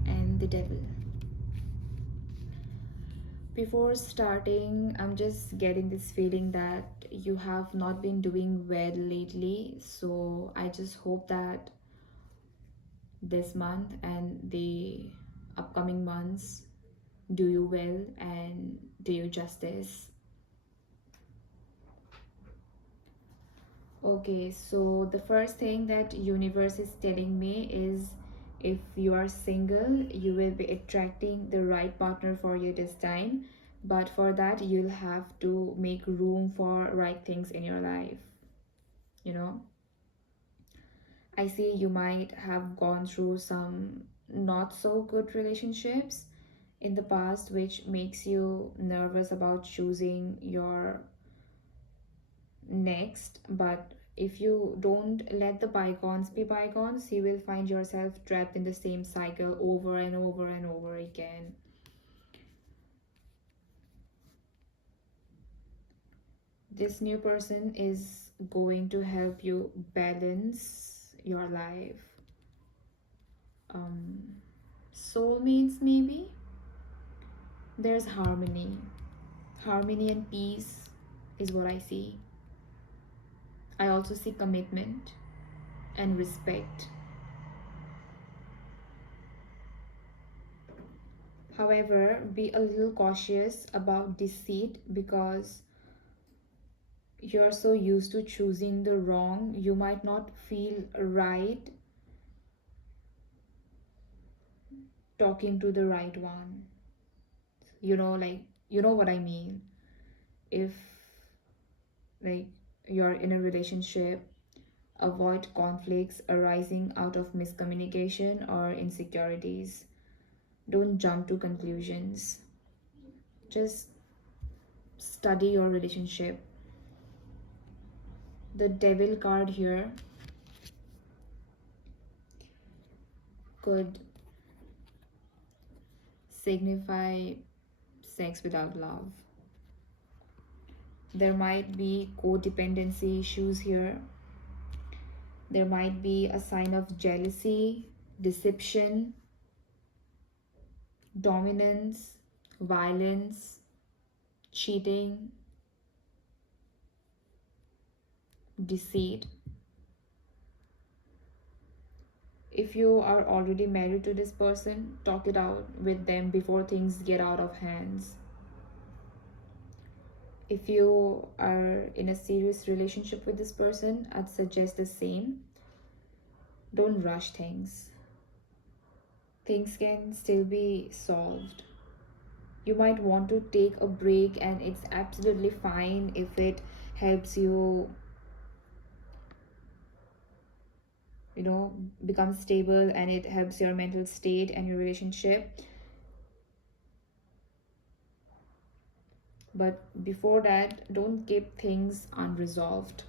and the Devil. Before starting, I'm just getting this feeling that you have not been doing well lately. So I just hope that this month and the upcoming months do you well and do you justice. Okay, so the first thing that universe is telling me is, if you are single, you will be attracting the right partner for you this time, but for that you'll have to make room for right things in your life. you know I see you might have gone through some not so good relationships in the past, which makes you nervous about choosing your next. But if you don't let the bygones be bygones, you will find yourself trapped in the same cycle over and over and over again. This new person is going to help you balance your life. Soulmates, maybe. There's harmony and peace is what I see. I also see commitment and respect. However, be a little cautious about deceit, because you're so used to choosing the wrong, you might not feel right talking to the right one. Like, you know what I mean. If, like, you're in a relationship, avoid conflicts arising out of miscommunication or insecurities. Don't jump to conclusions. Just study your relationship. The devil card here could signify sex without love. There might be codependency issues here. There might be a sign of jealousy, deception, dominance, violence, cheating, deceit. If you are already married to this person, talk it out with them before things get out of hands. If you are in a serious relationship with this person, I'd suggest the same. Don't rush things. Things can still be solved. You might want to take a break, and it's absolutely fine if it helps you, become stable, and it helps your mental state and your relationship. But before that, don't keep things unresolved.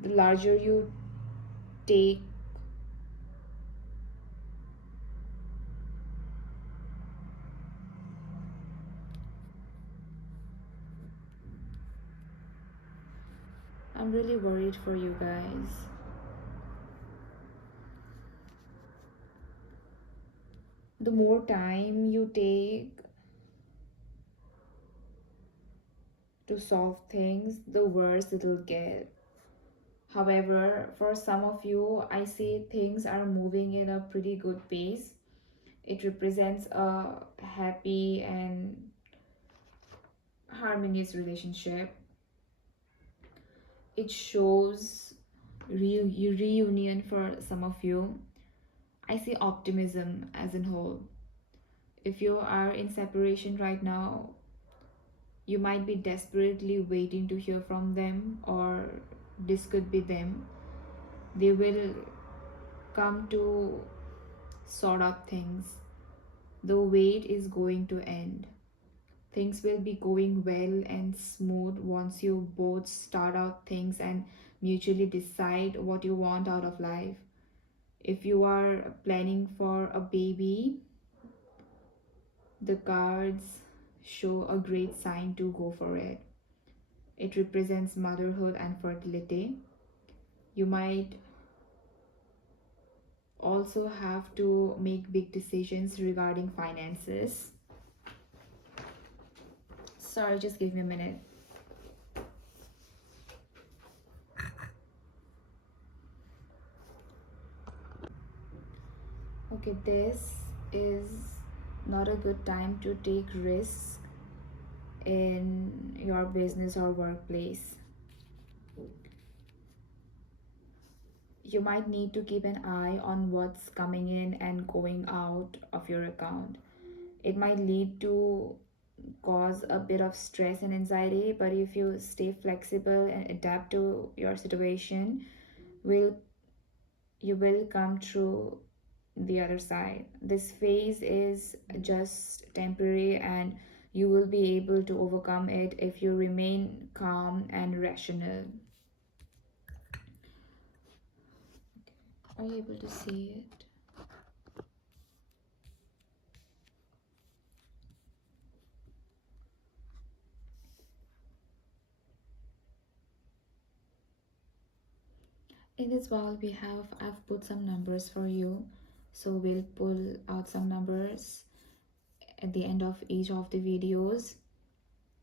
The larger you take, I'm really worried for you guys. The more time you take to solve things, the worse it'll get. However, for some of you, I see things are moving in a pretty good pace. It represents a happy and harmonious relationship. It shows reunion for some of you. I see optimism as in whole. If you are in separation right now, you might be desperately waiting to hear from them, or this could be them. They will come to sort out things. The wait is going to end. Things will be going well and smooth once you both start out things and mutually decide what you want out of life. If you are planning for a baby, the cards show a great sign to go for it. It represents motherhood and fertility. You might also have to make big decisions regarding finances. Sorry, just give me a minute. Okay, this is not a good time to take risks in your business or workplace. You might need to keep an eye on what's coming in and going out of your account. It might lead to cause a bit of stress and anxiety, but if you stay flexible and adapt to your situation, will you will come through the other side. This phase is just temporary, and you will be able to overcome it if you remain calm and rational. Are you able to see it? In this wall I've put some numbers for you, so we'll pull out some numbers at the end of each of the videos.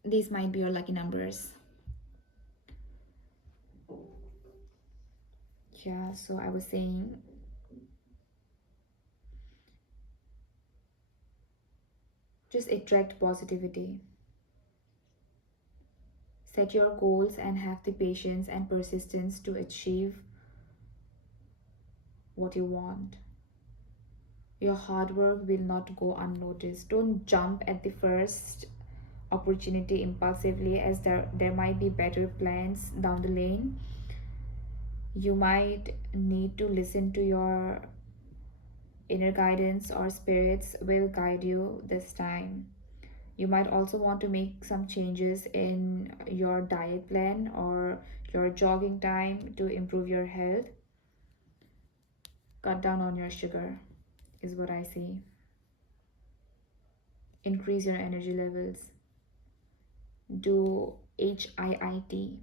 These might be your lucky numbers. Yeah, so I was saying, Just attract positivity. Set your goals and have the patience and persistence to achieve what you want. Your hard work will not go unnoticed. Don't jump at the first opportunity impulsively, as there might be better plans down the lane. You might need to listen to your inner guidance, or spirits will guide you this time. You might also want to make some changes in your diet plan or your jogging time to improve your health. Cut down on your sugar, is what I see. Increase your energy levels. Do HIIT.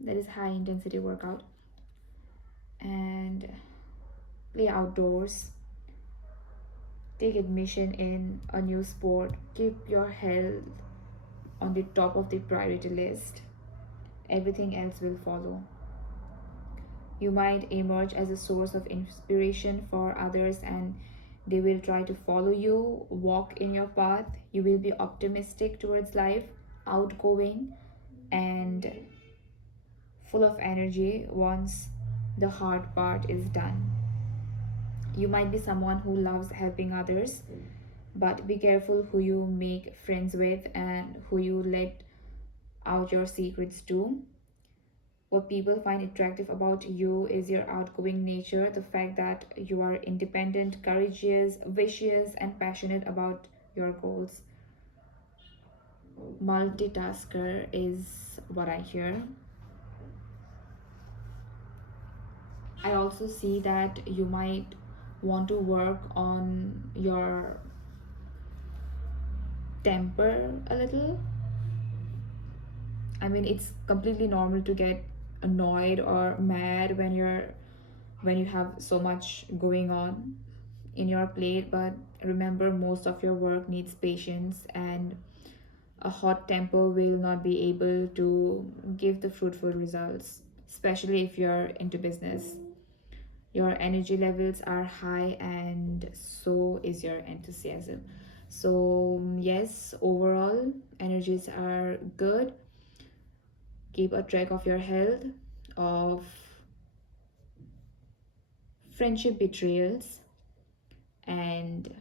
That is high intensity workout. And play outdoors. Take admission in a new sport. Keep your health on the top of the priority list. Everything else will follow. You might emerge as a source of inspiration for others, and they will try to follow you, walk in your path. You will be optimistic towards life, outgoing, and full of energy once the hard part is done. You might be someone who loves helping others, but be careful who you make friends with and who you let out your secrets to. What people find attractive about you is your outgoing nature, the fact that you are independent, courageous, vicious, and passionate about your goals. Multitasker is what I hear. I also see that you might want to work on your temper a little. I mean, it's completely normal to get annoyed or mad when you have so much going on in your plate, but remember, most of your work needs patience, and a hot tempo will not be able to give the fruitful results, especially if you're into business. Your energy levels are high, and so is your enthusiasm. So yes, overall energies are good. Keep a track of your health, of friendship betrayals, and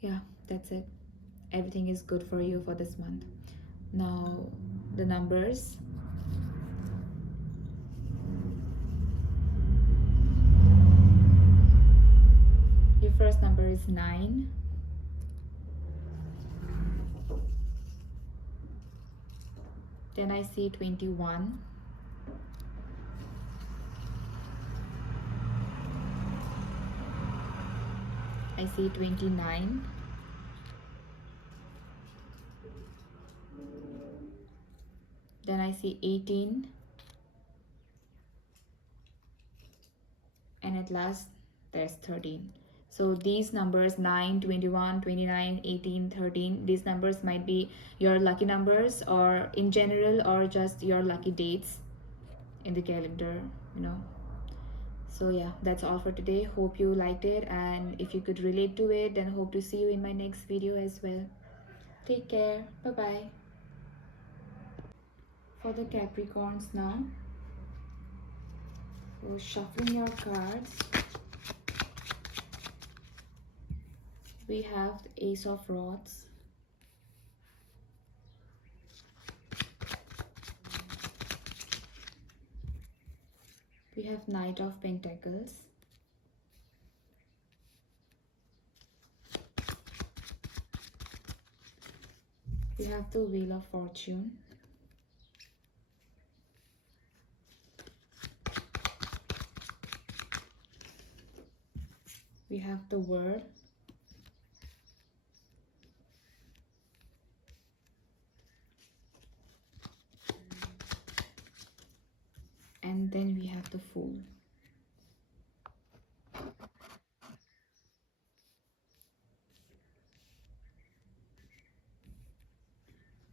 yeah, that's it. Everything is good for you for this month. Now, the numbers. Your first number is 9. Then I see 21. I see 29. Then I see 18. And at last, there's 13. So these numbers 9, 21, 29, 18, 13, these numbers might be your lucky numbers, or in general, or just your lucky dates in the calendar, you know. So yeah, that's all for today. Hope you liked it, and if you could relate to it, then hope to see you in my next video as well. Take care. Bye bye. For the Capricorns now, so shuffling your cards, we have the Ace of Rods, we have Knight of Pentacles, we have the Wheel of Fortune, we have the World, and then we have the Fool.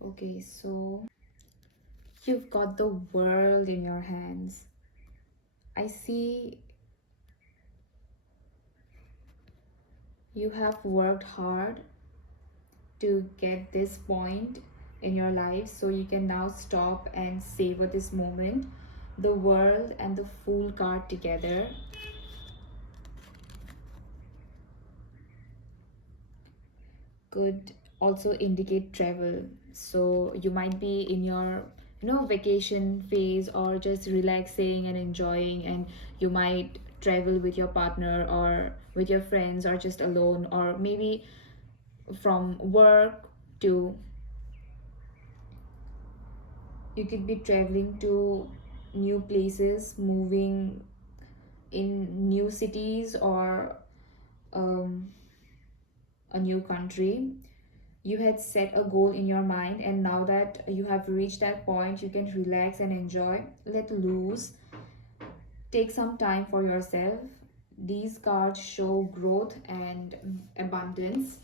Okay, so you've got the world in your hands. I see you have worked hard to get this point in your life, so you can now stop and savor this moment. The world and the Fool card together could also indicate travel. So you might be in your vacation phase, or just relaxing and enjoying, and you might travel with your partner or with your friends, or just alone, or maybe from work to, you could be traveling to new places, moving in new cities, or um, a new country. You had set a goal in your mind, and now that you have reached that point, you can relax and enjoy, let loose, take some time for yourself. These cards show growth and abundance.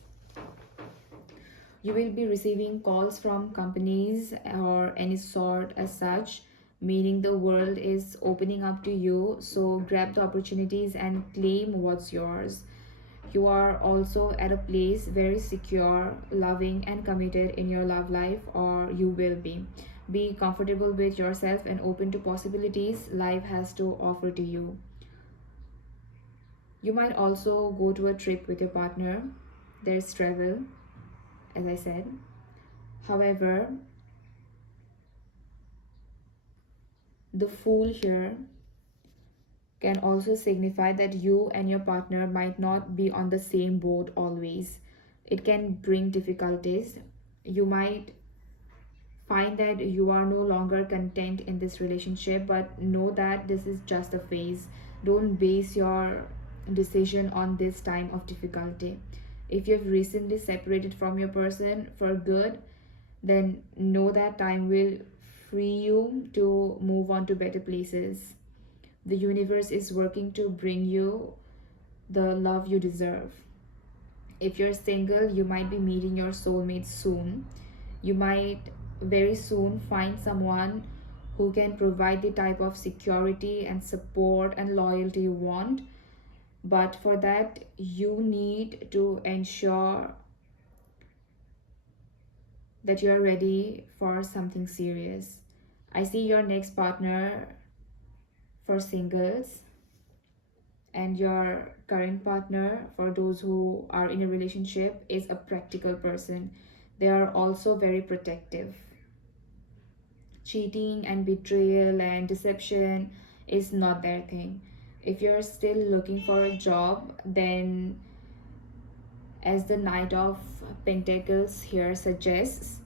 You will be receiving calls from companies or any sort as such, meaning the world is opening up to you. So grab the opportunities and claim what's yours. You are also at a place very secure, loving, and committed in your love life, or you will be. Be comfortable with yourself and open to possibilities life has to offer to you. You might also go to a trip with your partner. There's travel, as I said. However, the Fool here can also signify that you and your partner might not be on the same boat always. It can bring difficulties. You might find that you are no longer content in this relationship, but know that this is just a phase. Don't base your decision on this time of difficulty. If you've recently separated from your person for good, then know that time will free you to move on to better places. The universe is working to bring you the love you deserve. If you're single, you might be meeting your soulmate soon. You might very soon find someone who can provide the type of security and support and loyalty you want. But for that, you need to ensure that you're ready for something serious. I see your next partner for singles, and your current partner, for those who are in a relationship, is a practical person. They are also very protective. Cheating and betrayal and deception is not their thing. If you're still looking for a job, then, as the Knight of Pentacles here suggests,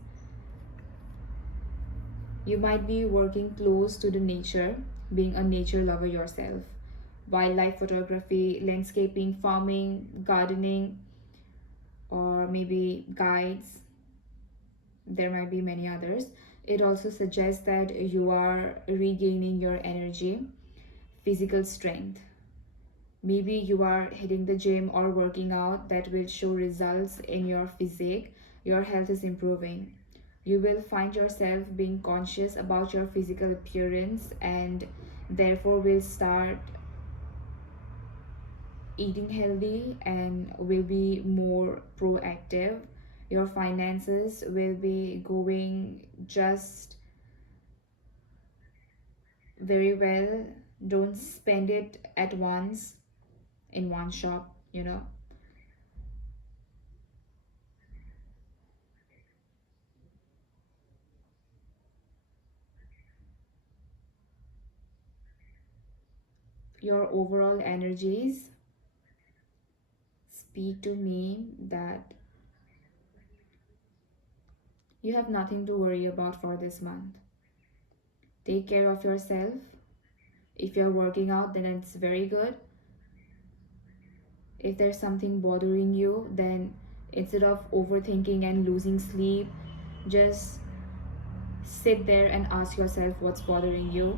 you might be working close to the nature, being a nature lover yourself. Wildlife photography, landscaping, farming, gardening, or maybe guides. There might be many others. It also suggests that you are regaining your energy, physical strength. Maybe you are hitting the gym or working out that will show results in your physique. Your health is improving. You will find yourself being conscious about your physical appearance, and therefore will start eating healthy and will be more proactive. Your finances will be going just very well. Don't spend it at once in one shop. Your overall energies speak to me that you have nothing to worry about for this month. Take care of yourself. If you're working out, then it's very good. If there's something bothering you, then instead of overthinking and losing sleep, just sit there and ask yourself what's bothering you.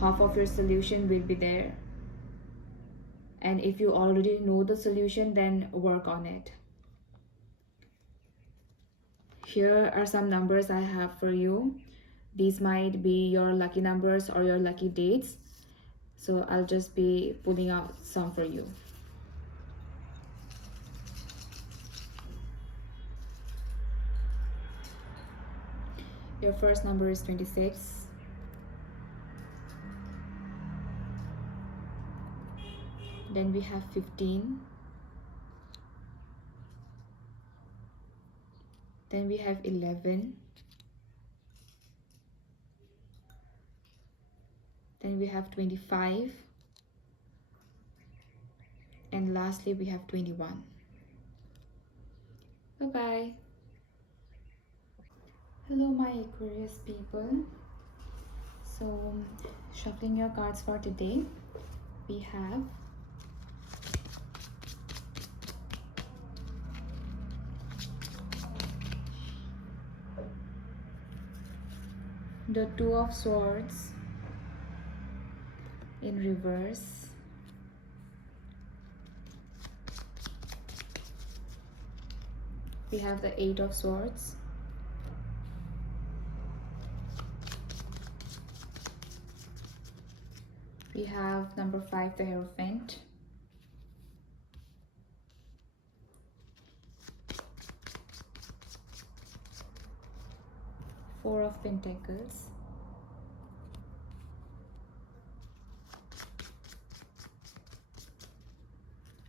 Half of your solution will be there. And if you already know the solution, then work on it. Here are some numbers I have for you. These might be your lucky numbers or your lucky dates. So I'll just be pulling out some for you. Your first number is 26. Then we have 15. Then we have 11. Then we have 25. And lastly, we have 21. Bye-bye. Hello, my Aquarius people. So, shuffling your cards for today, we have the Two of Swords in reverse, we have the Eight of Swords, we have number 5, the Hierophant, Four of Pentacles,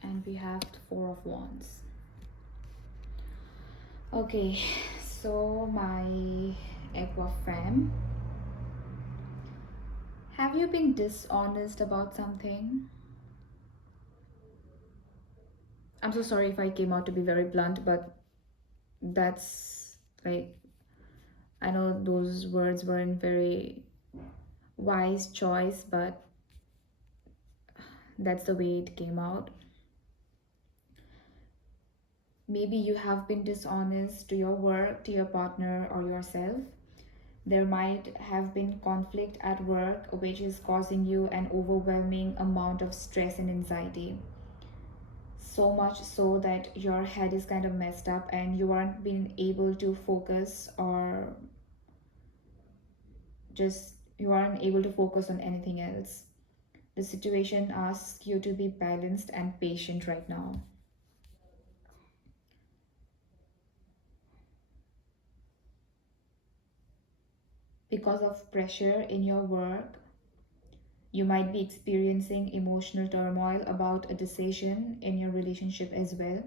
and we have the Four of Wands. Okay, so my Aqua fam, have you been dishonest about something? I'm so sorry if I came out to be very blunt, but that's like, I know those words weren't very wise choice, but that's the way it came out. Maybe you have been dishonest to your work, to your partner, or yourself. There might have been conflict at work which is causing you an overwhelming amount of stress and anxiety. So much so that your head is kind of messed up and you aren't being able to focus, or just you aren't able to focus on anything else. The situation asks you to be balanced and patient right now. Because of pressure in your work, you might be experiencing emotional turmoil about a decision in your relationship as well.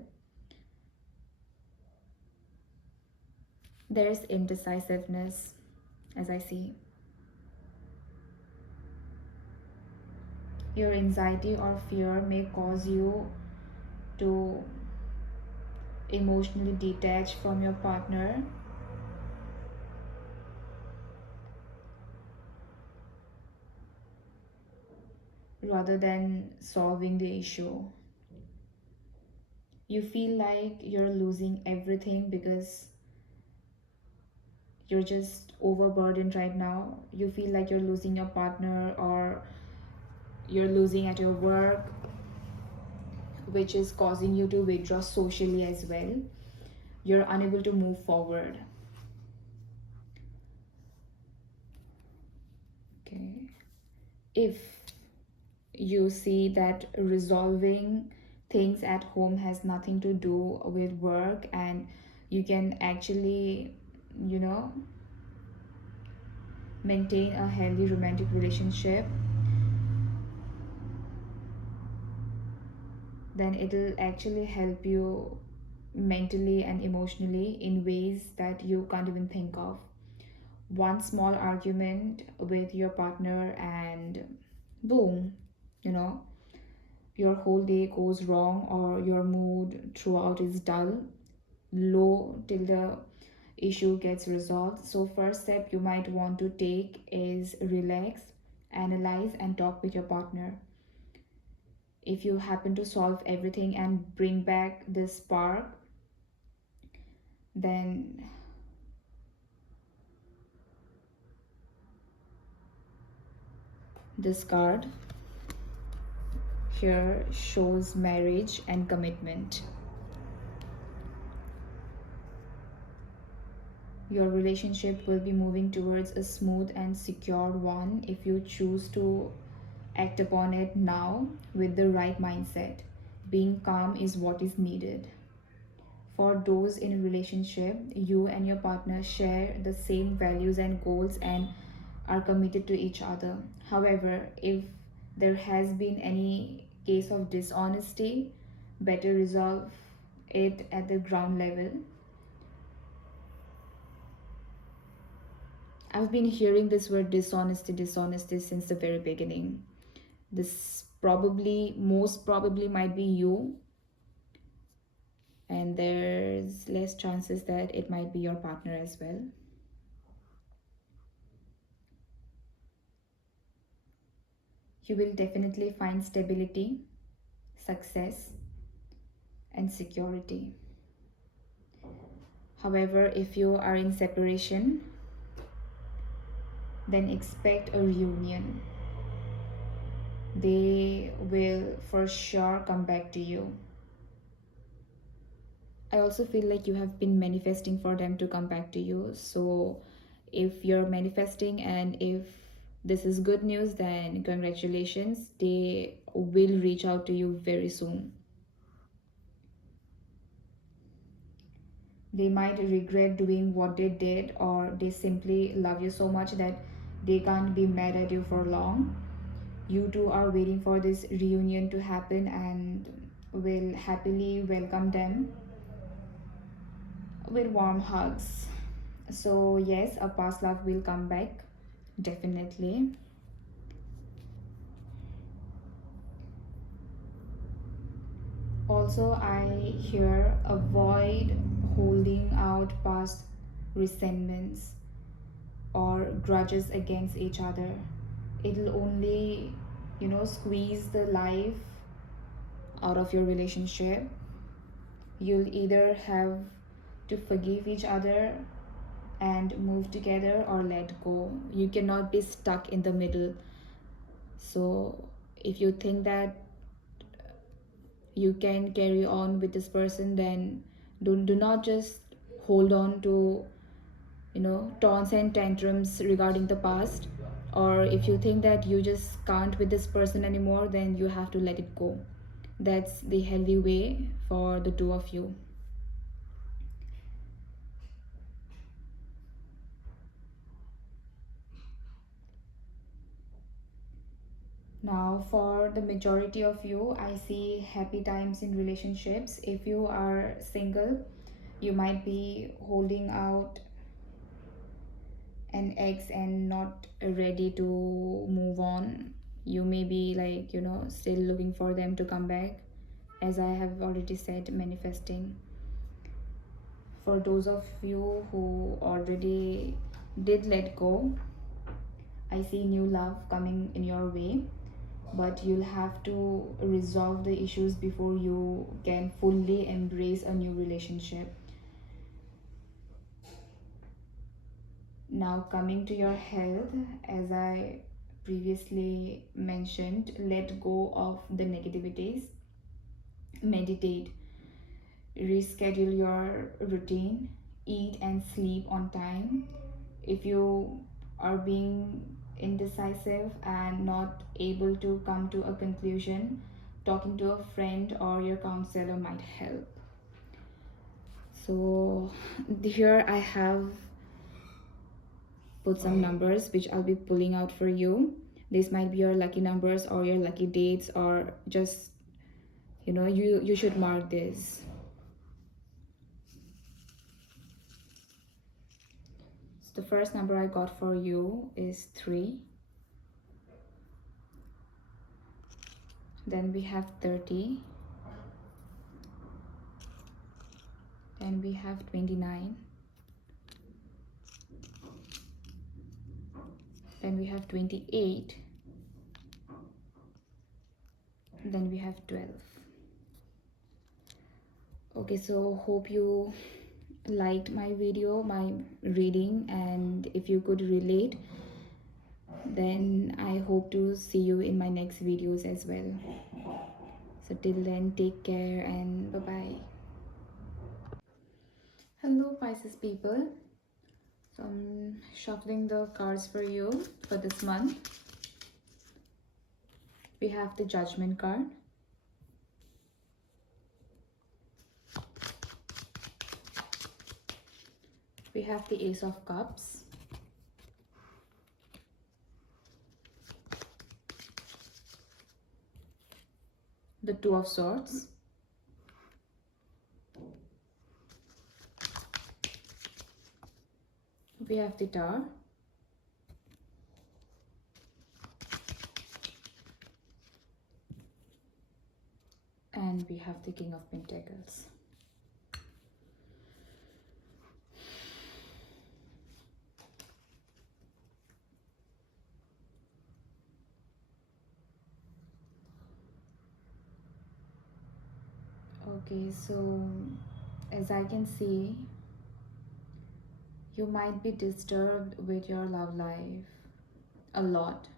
There's indecisiveness, as I see. Your anxiety or fear may cause you to emotionally detach from your partner, rather than solving the issue. You feel like you're losing everything because you're just overburdened right now. You feel like you're losing your partner, or you're losing at your work, which is causing you to withdraw socially as well. You're unable to move forward. Okay. If you see that resolving things at home has nothing to do with work, and you can actually, you know, maintain a healthy romantic relationship, then it'll actually help you mentally and emotionally in ways that you can't even think of. One small argument with your partner and boom, you know, your whole day goes wrong, or your mood throughout is dull, low, till the issue gets resolved. So first step you might want to take is relax, analyze, and talk with your partner. If you happen to solve everything and bring back this spark, then this card here shows marriage and commitment. Your relationship will be moving towards a smooth and secure one if you choose to Act upon it now with the right mindset. Being calm is what is needed. For those in a relationship, you and your partner share the same values and goals and are committed to each other. However, if there has been any case of dishonesty, better resolve it at the ground level. I've been hearing this word dishonesty since the very beginning. This probably, most probably, might be you, and there's less chances that it might be your partner as well. You will definitely find stability, success, and security. However, if you are in separation, then expect a reunion. They will for sure come back to you. I also feel like you have been manifesting for them to come back to you. So if you're manifesting and if this is good news, then congratulations. They will reach out to you very soon. They might regret doing what they did, or they simply love you so much that they can't be mad at you for long. You two are waiting for this reunion to happen and will happily welcome them with warm hugs. So, yes, a past love will come back, definitely. Also, I hear avoid holding out past resentments or grudges against each other. It'll only, squeeze the life out of your relationship. You'll either have to forgive each other and move together or let go. You cannot be stuck in the middle. So, if you think that you can carry on with this person, then do not just hold on to taunts and tantrums regarding the past. Or if you think that you just can't with this person anymore, then you have to let it go. That's the healthy way for the two of you. Now, for the majority of you, I see happy times in relationships. If you are single, you might be holding out an ex and not ready to move on. You may be like, still looking for them to come back, as I have already said, manifesting. For those of you who already did let go, I see new love coming in your way, but you'll have to resolve the issues before you can fully embrace a new relationship. Now, coming to your health, as I previously mentioned, let go of the negativities, meditate, reschedule your routine, eat and sleep on time. If you are being indecisive and not able to come to a conclusion, talking to a friend or your counselor might help. So, here I have put some numbers which I'll be pulling out for you. This might be your lucky numbers or your lucky dates, or just you should mark this. So the first number I got for you is 3. Then we have 30. Then we have 29. Then we have 28. Then we have 12. Okay, so hope you liked my video, my reading, and if you could relate, then I hope to see you in my next videos as well. So till then, take care and bye bye. Hello Pisces people. So I'm shuffling the cards for you for this month. We have the Judgment card. We have the Ace of Cups. The Two of Swords. We have the Tower. And we have the King of Pentacles. Okay, so as I can see, you might be disturbed with your love life a lot.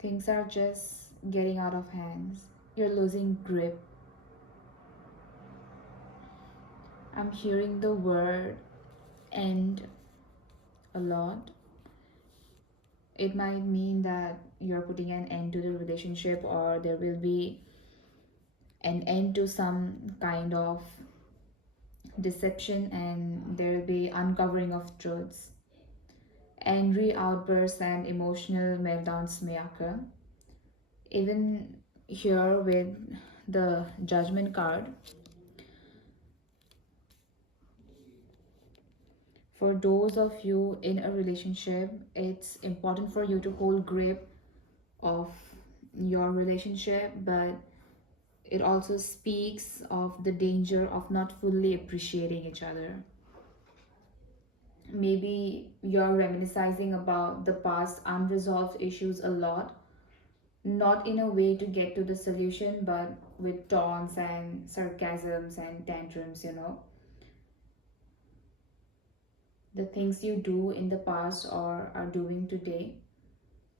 Things are just getting out of hands. You're losing grip. I'm hearing the word end a lot. It might mean that you're putting an end to the relationship, or there will be an end to some kind of deception, and there will be uncovering of truths. Angry outbursts and emotional meltdowns may occur. Even here with the Judgment card, for those of you in a relationship, it's important for you to hold grip of your relationship, but it also speaks of the danger of not fully appreciating each other. Maybe you're reminiscing about the past unresolved issues a lot, not in a way to get to the solution, but with taunts and sarcasms and tantrums. The things you do in the past or are doing today,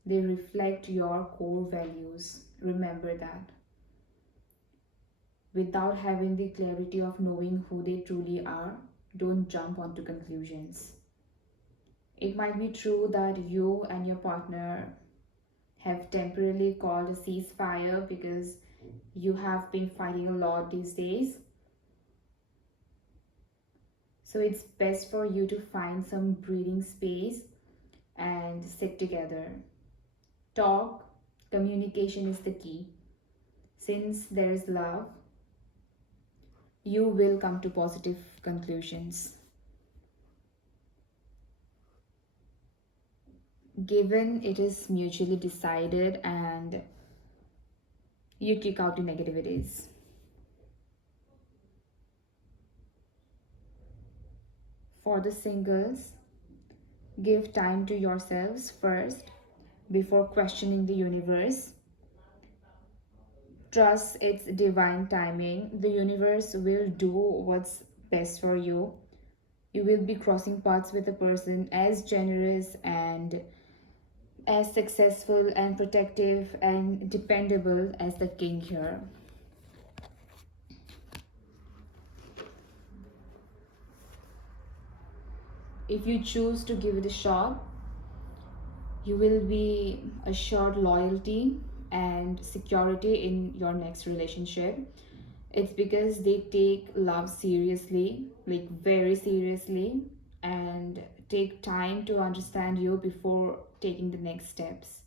they reflect your core values. Remember that. Without having the clarity of knowing who they truly are, don't jump onto conclusions. It might be true that you and your partner have temporarily called a ceasefire because you have been fighting a lot these days. So it's best for you to find some breathing space and sit together. Talk, communication is the key. Since there is love, you will come to positive conclusions. Given it is mutually decided and you kick out the negativities. For the singles, give time to yourselves first before questioning the universe. Trust its divine timing. The universe will do what's best for you. You will be crossing paths with a person as generous and as successful and protective and dependable as the king here. If you choose to give it a shot, you will be assured loyalty and security in your next relationship. It's because they take love seriously, like very seriously, and take time to understand you before taking the next steps.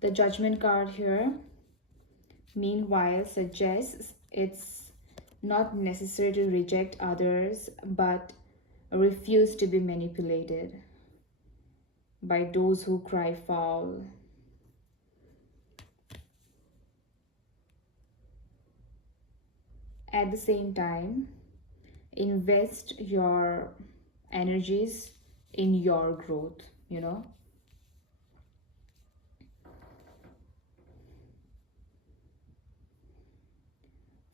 The Judgment card here, meanwhile, suggests it's not necessary to reject others, but refuse to be manipulated by those who cry foul. At the same time, invest your energies in your growth.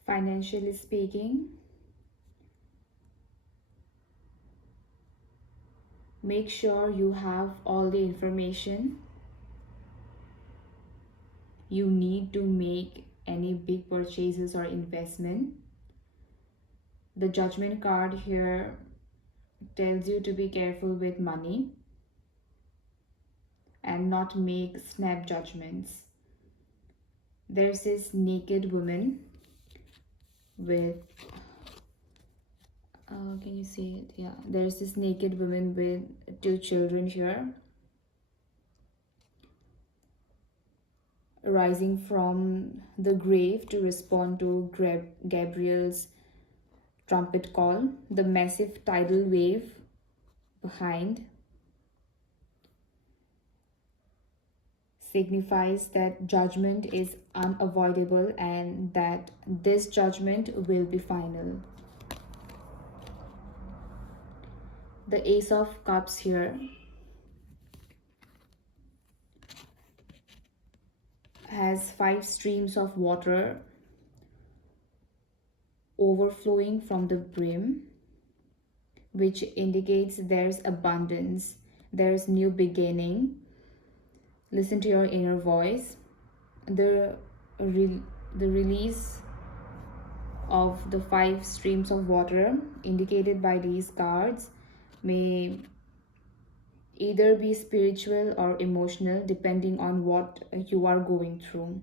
Financially speaking, make sure you have all the information you need to make any big purchases or investment. The Judgment card here tells you to be careful with money. and not make snap judgments. There's this naked woman with, can you see it? Yeah, there's this naked woman with two children here, rising from the grave to respond to Gabriel's trumpet call. The massive tidal wave behind signifies that judgment is unavoidable and that this judgment will be final. The Ace of Cups here has 5 streams of water overflowing from the brim, which indicates there's abundance, there's new beginning. Listen to your inner voice. The release of the 5 streams of water indicated by these cards may either be spiritual or emotional, depending on what you are going through.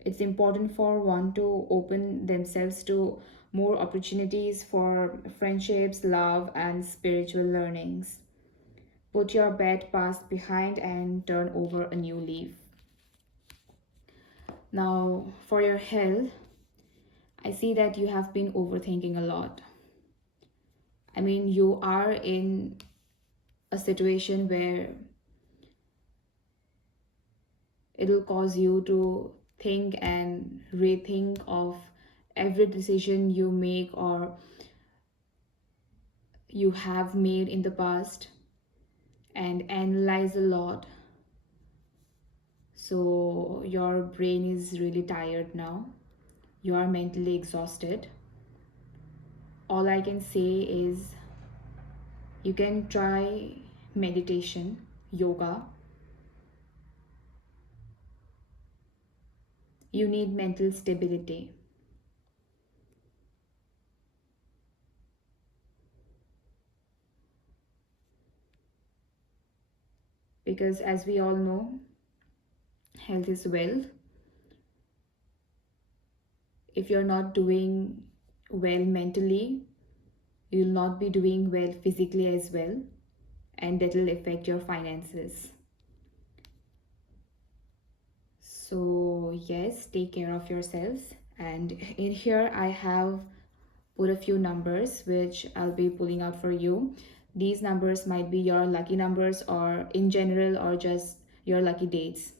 It's important for one to open themselves to more opportunities for friendships, love, and spiritual learnings. Put your bad past behind and turn over a new leaf. Now, for your health, I see that you have been overthinking a lot. I mean, you are in a situation where it'll cause you to think and rethink of every decision you make or you have made in the past and analyze a lot. So your brain is really tired now. You are mentally exhausted. All I can say is you can try meditation, yoga. You need mental stability. Because as we all know, health is wealth. If you're not doing well mentally, you'll not be doing well physically as well, and that will affect your finances. So yes, take care of yourselves. And in here I have put a few numbers which I'll be pulling out for you. These numbers might be your lucky numbers or in general or just your lucky dates.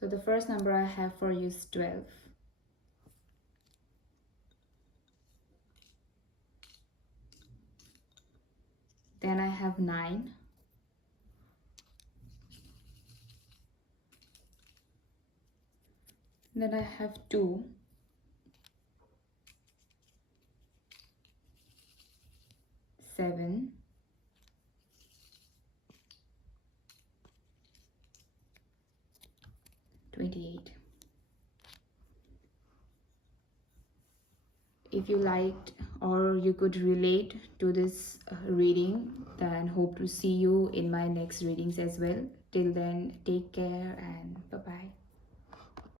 So the first number I have for you is 12. Then I have 9. Then I have 2. 7. 28. If you liked or you could relate to this reading, then hope to see you in my next readings as well. Till then, take care and bye-bye.